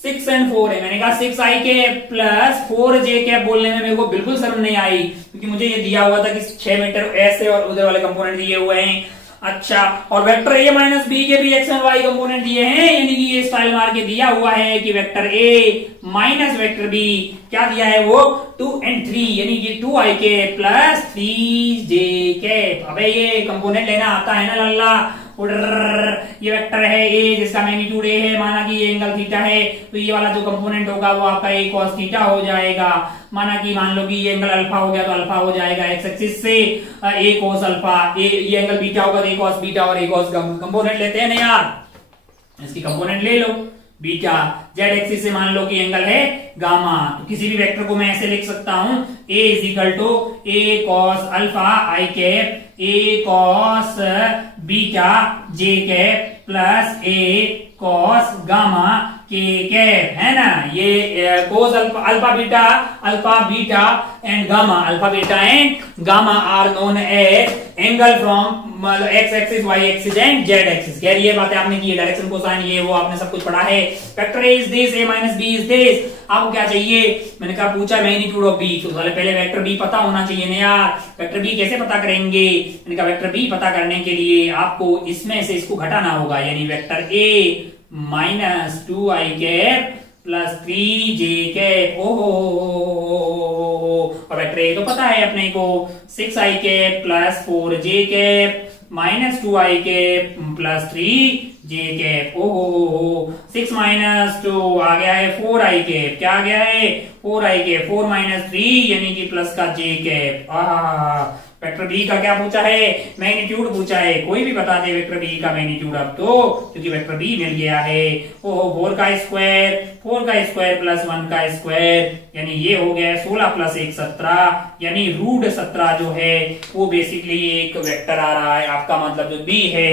6 and 4 है। मैंने कहा 6i के प्लस 4j के बोलने में मेरे को बिल्कुल शर्म नहीं आई, क्योंकि मुझे ये दिया हुआ था कि 6 मीटर ऐसे और उधर वाले कंपोनेंट दिए हुए हैं। अच्छा, और वेक्टर a माइनस बी के भी x एंड y कंपोनेंट दिए हैं, यानी कि ये स्टाइल मार के दिया हुआ है कि vector a minus vector b क्या दिया है वो 2 and 3, यानी कि 2i के प्लस 3j के। अबे ये कंपोनेंट लेना आता है ना लल्ला। ये वेक्टर है a जिसका मैग्नीट्यूड a है, माना कि ये एंगल थीटा है, तो ये वाला जो कंपोनेंट होगा वो आपका a cos थीटा हो जाएगा। माना कि मान लो कि ये एंगल अल्फा हो गया तो अल्फा हो जाएगा एक्स एक्सिस से a cos अल्फा। ये एंगल बीटा होगा तो a cos बीटा, और a cos कंपोनेंट लेते हैं ना यार, इसकी कंपोनेंट ले लो बीटा। जेड एक्सिस से मान लो कि एंगल है गामा, तो किसी भी वेक्टर को मैं ऐसे लिख सकता हूं a is equal to a cos alpha I cap a cos beta j cap plus a cos gamma K cap, है ना। ये cos alpha beta and gamma, alpha beta and gamma are known as angle from X axis Y axis and Z axis. खैर ये बातें आपने की है, direction cosine ये वो आपने सब कुछ पढ़ा है। Vector a is this, a minus b is this. आपको क्या चाहिए? मैंने कहा पूछा मैग्नीट्यूड ऑफ b, तो पहले वेक्टर b पता होना चाहिए ना यार। वेक्टर b कैसे पता करेंगे? मैंने कहा वेक्टर b पता करने के लिए आपको इसमें से इसको घटाना होगा, यानी vector a minus 2i cap plus 3j cap. ओहो, और वेक्टर a तो पता है अपने को 6i cap plus 4j cap minus 2i cap plus 3j cap. ओहो, 6 माइनस 2 आ गया है 4i कैप। क्या आ गया है? 4i cap. 4 माइनस 3 यानी कि प्लस का j कैप। वेक्टर बी का क्या पूछा है? मैग्नीट्यूड पूछा है। कोई भी बता दे वेक्टर बी का मैग्नीट्यूड अब तो, क्योंकि वेक्टर बी मिल गया है। ओहो, 4 का स्क्वायर प्लस 1 का स्क्वायर, यानी ये हो गया 16 प्लस 1 17, यानी रूट 17 जो है वो बेसिकली एक वेक्टर आ रहा है आपका, मतलब जो बी है,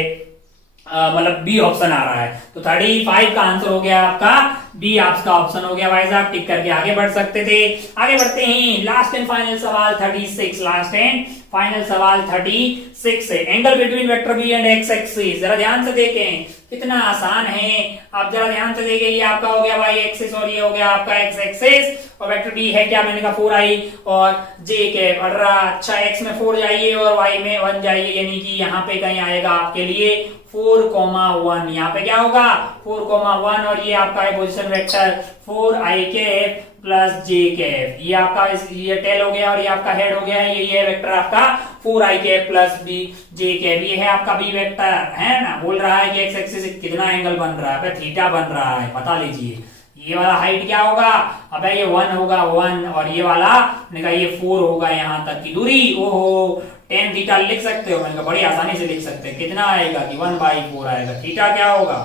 मतलब बी ऑप्शन आ रहा है। तो 35 का आंसर हो गया आपका बी, आपका ऑप्शन हो गया भाई साहब। टिक करके आगे बढ़ सकते थे। आगे बढ़ते हैं, लास्ट एंड फाइनल सवाल 36। लास्ट एंड फाइनल सवाल 36 है। Angle between vector B and x axis, जरा ध्यान से देखें कितना आसान है। आप जरा ध्यान से देखें, ये आपका हो गया वाई एक्सिस और ये हो गया आपका एक्स एक्सिस, और वेक्टर बी है क्या? मैंने कहा 4i और j के बढ़ रहा। अच्छा, x में 4 जाइए और y में 1 जाइए, यानी कि यहाँ पे कहीं आएगा आपके लिए 4,1। यहाँ पे क्या होगा? 4,1, और ये आपका है position vector 4i cap plus j cap. ये आपका ये टेल हो गया और ये आपका हेड हो गया है। ये वेक्टर आपका 4i cap plus j cap, ये है आपका b वेक्टर, है ना। बोल रहा है कि एक्स एक्सिस से कितना एंगल बन रहा है? थीटा बन रहा है, बता लीजिए। ये वाला हाइट क्या होगा? अबे ये 1 होगा 1, और ये वाला मैंने कहा ये 4 होगा यहां तक की दूरी। ओहो, tan थीटा लिख सकते हो? मैंने कहा बड़ी आसानी से लिख सकते हैं। कितना आएगा कि 1/4 आएगा। थीटा क्या होगा?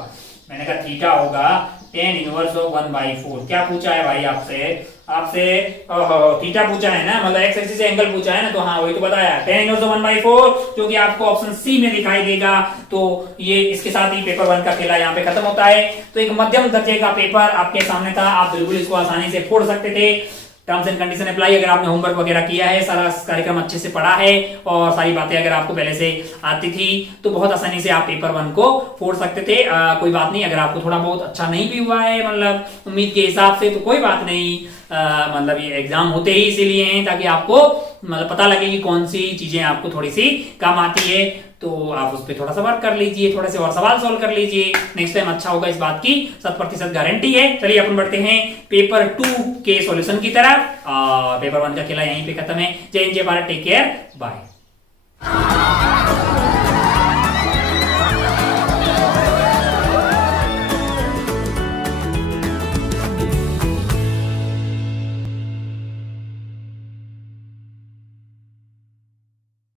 मैंने कहा थीटा होगा tan इनवर्स ऑफ 1/4। क्या पूछा है भाई आपसे थीटा पूछा है ना, मतलब एक्स एक्सिस से एंगल पूछा है ना, तो हाँ वही तो बताया tan इनवर्स ऑफ 1/4, जो कि आपको ऑप्शन सी में दिखाई देगा। तो ये इसके साथ ही पेपर 1 का खेला यहाँ पे खत्म होता है। तो एक मध्यम दर्जे का पेपर आपके सामने था, आप बिल्कुल इसको आसानी से फोड़ सकते थे। टर्म्स एंड कंडीशन अप्लाई, अगर आपने होमवर्क वगैरह किया है, सारा कार्यक्रम अच्छे से पढ़ा है और सारी बातें अगर आपको पहले से आती थी, तो बहुत आसानी से आप पेपर 1 को फोड़ सकते थे। कोई बात नहीं, अगर आपको थोड़ा बहुत अच्छा नहीं भी हुआ है मतलब उम्मीद के हिसाब से, तो कोई बात नहीं। मतलब ये एग्जाम होते ही इसीलिए हैं ताकि आपको मतलब पता लगे कि कौन सी चीजें आपको थोड़ी सी कम आती है। तो आप उस पर थोड़ा सा वर्क कर लीजिए, थोड़े से और सवाल सोल्व कर लीजिए, नेक्स्ट टाइम अच्छा होगा, इस बात की 100% गारंटी है। चलिए अपन बढ़ते हैं पेपर 2 के सॉल्यूशन की तरफ। पेपर 1 का खेला यहीं पे खत्म है। जय हिंद, जय भारत, टेक केयर, बाय।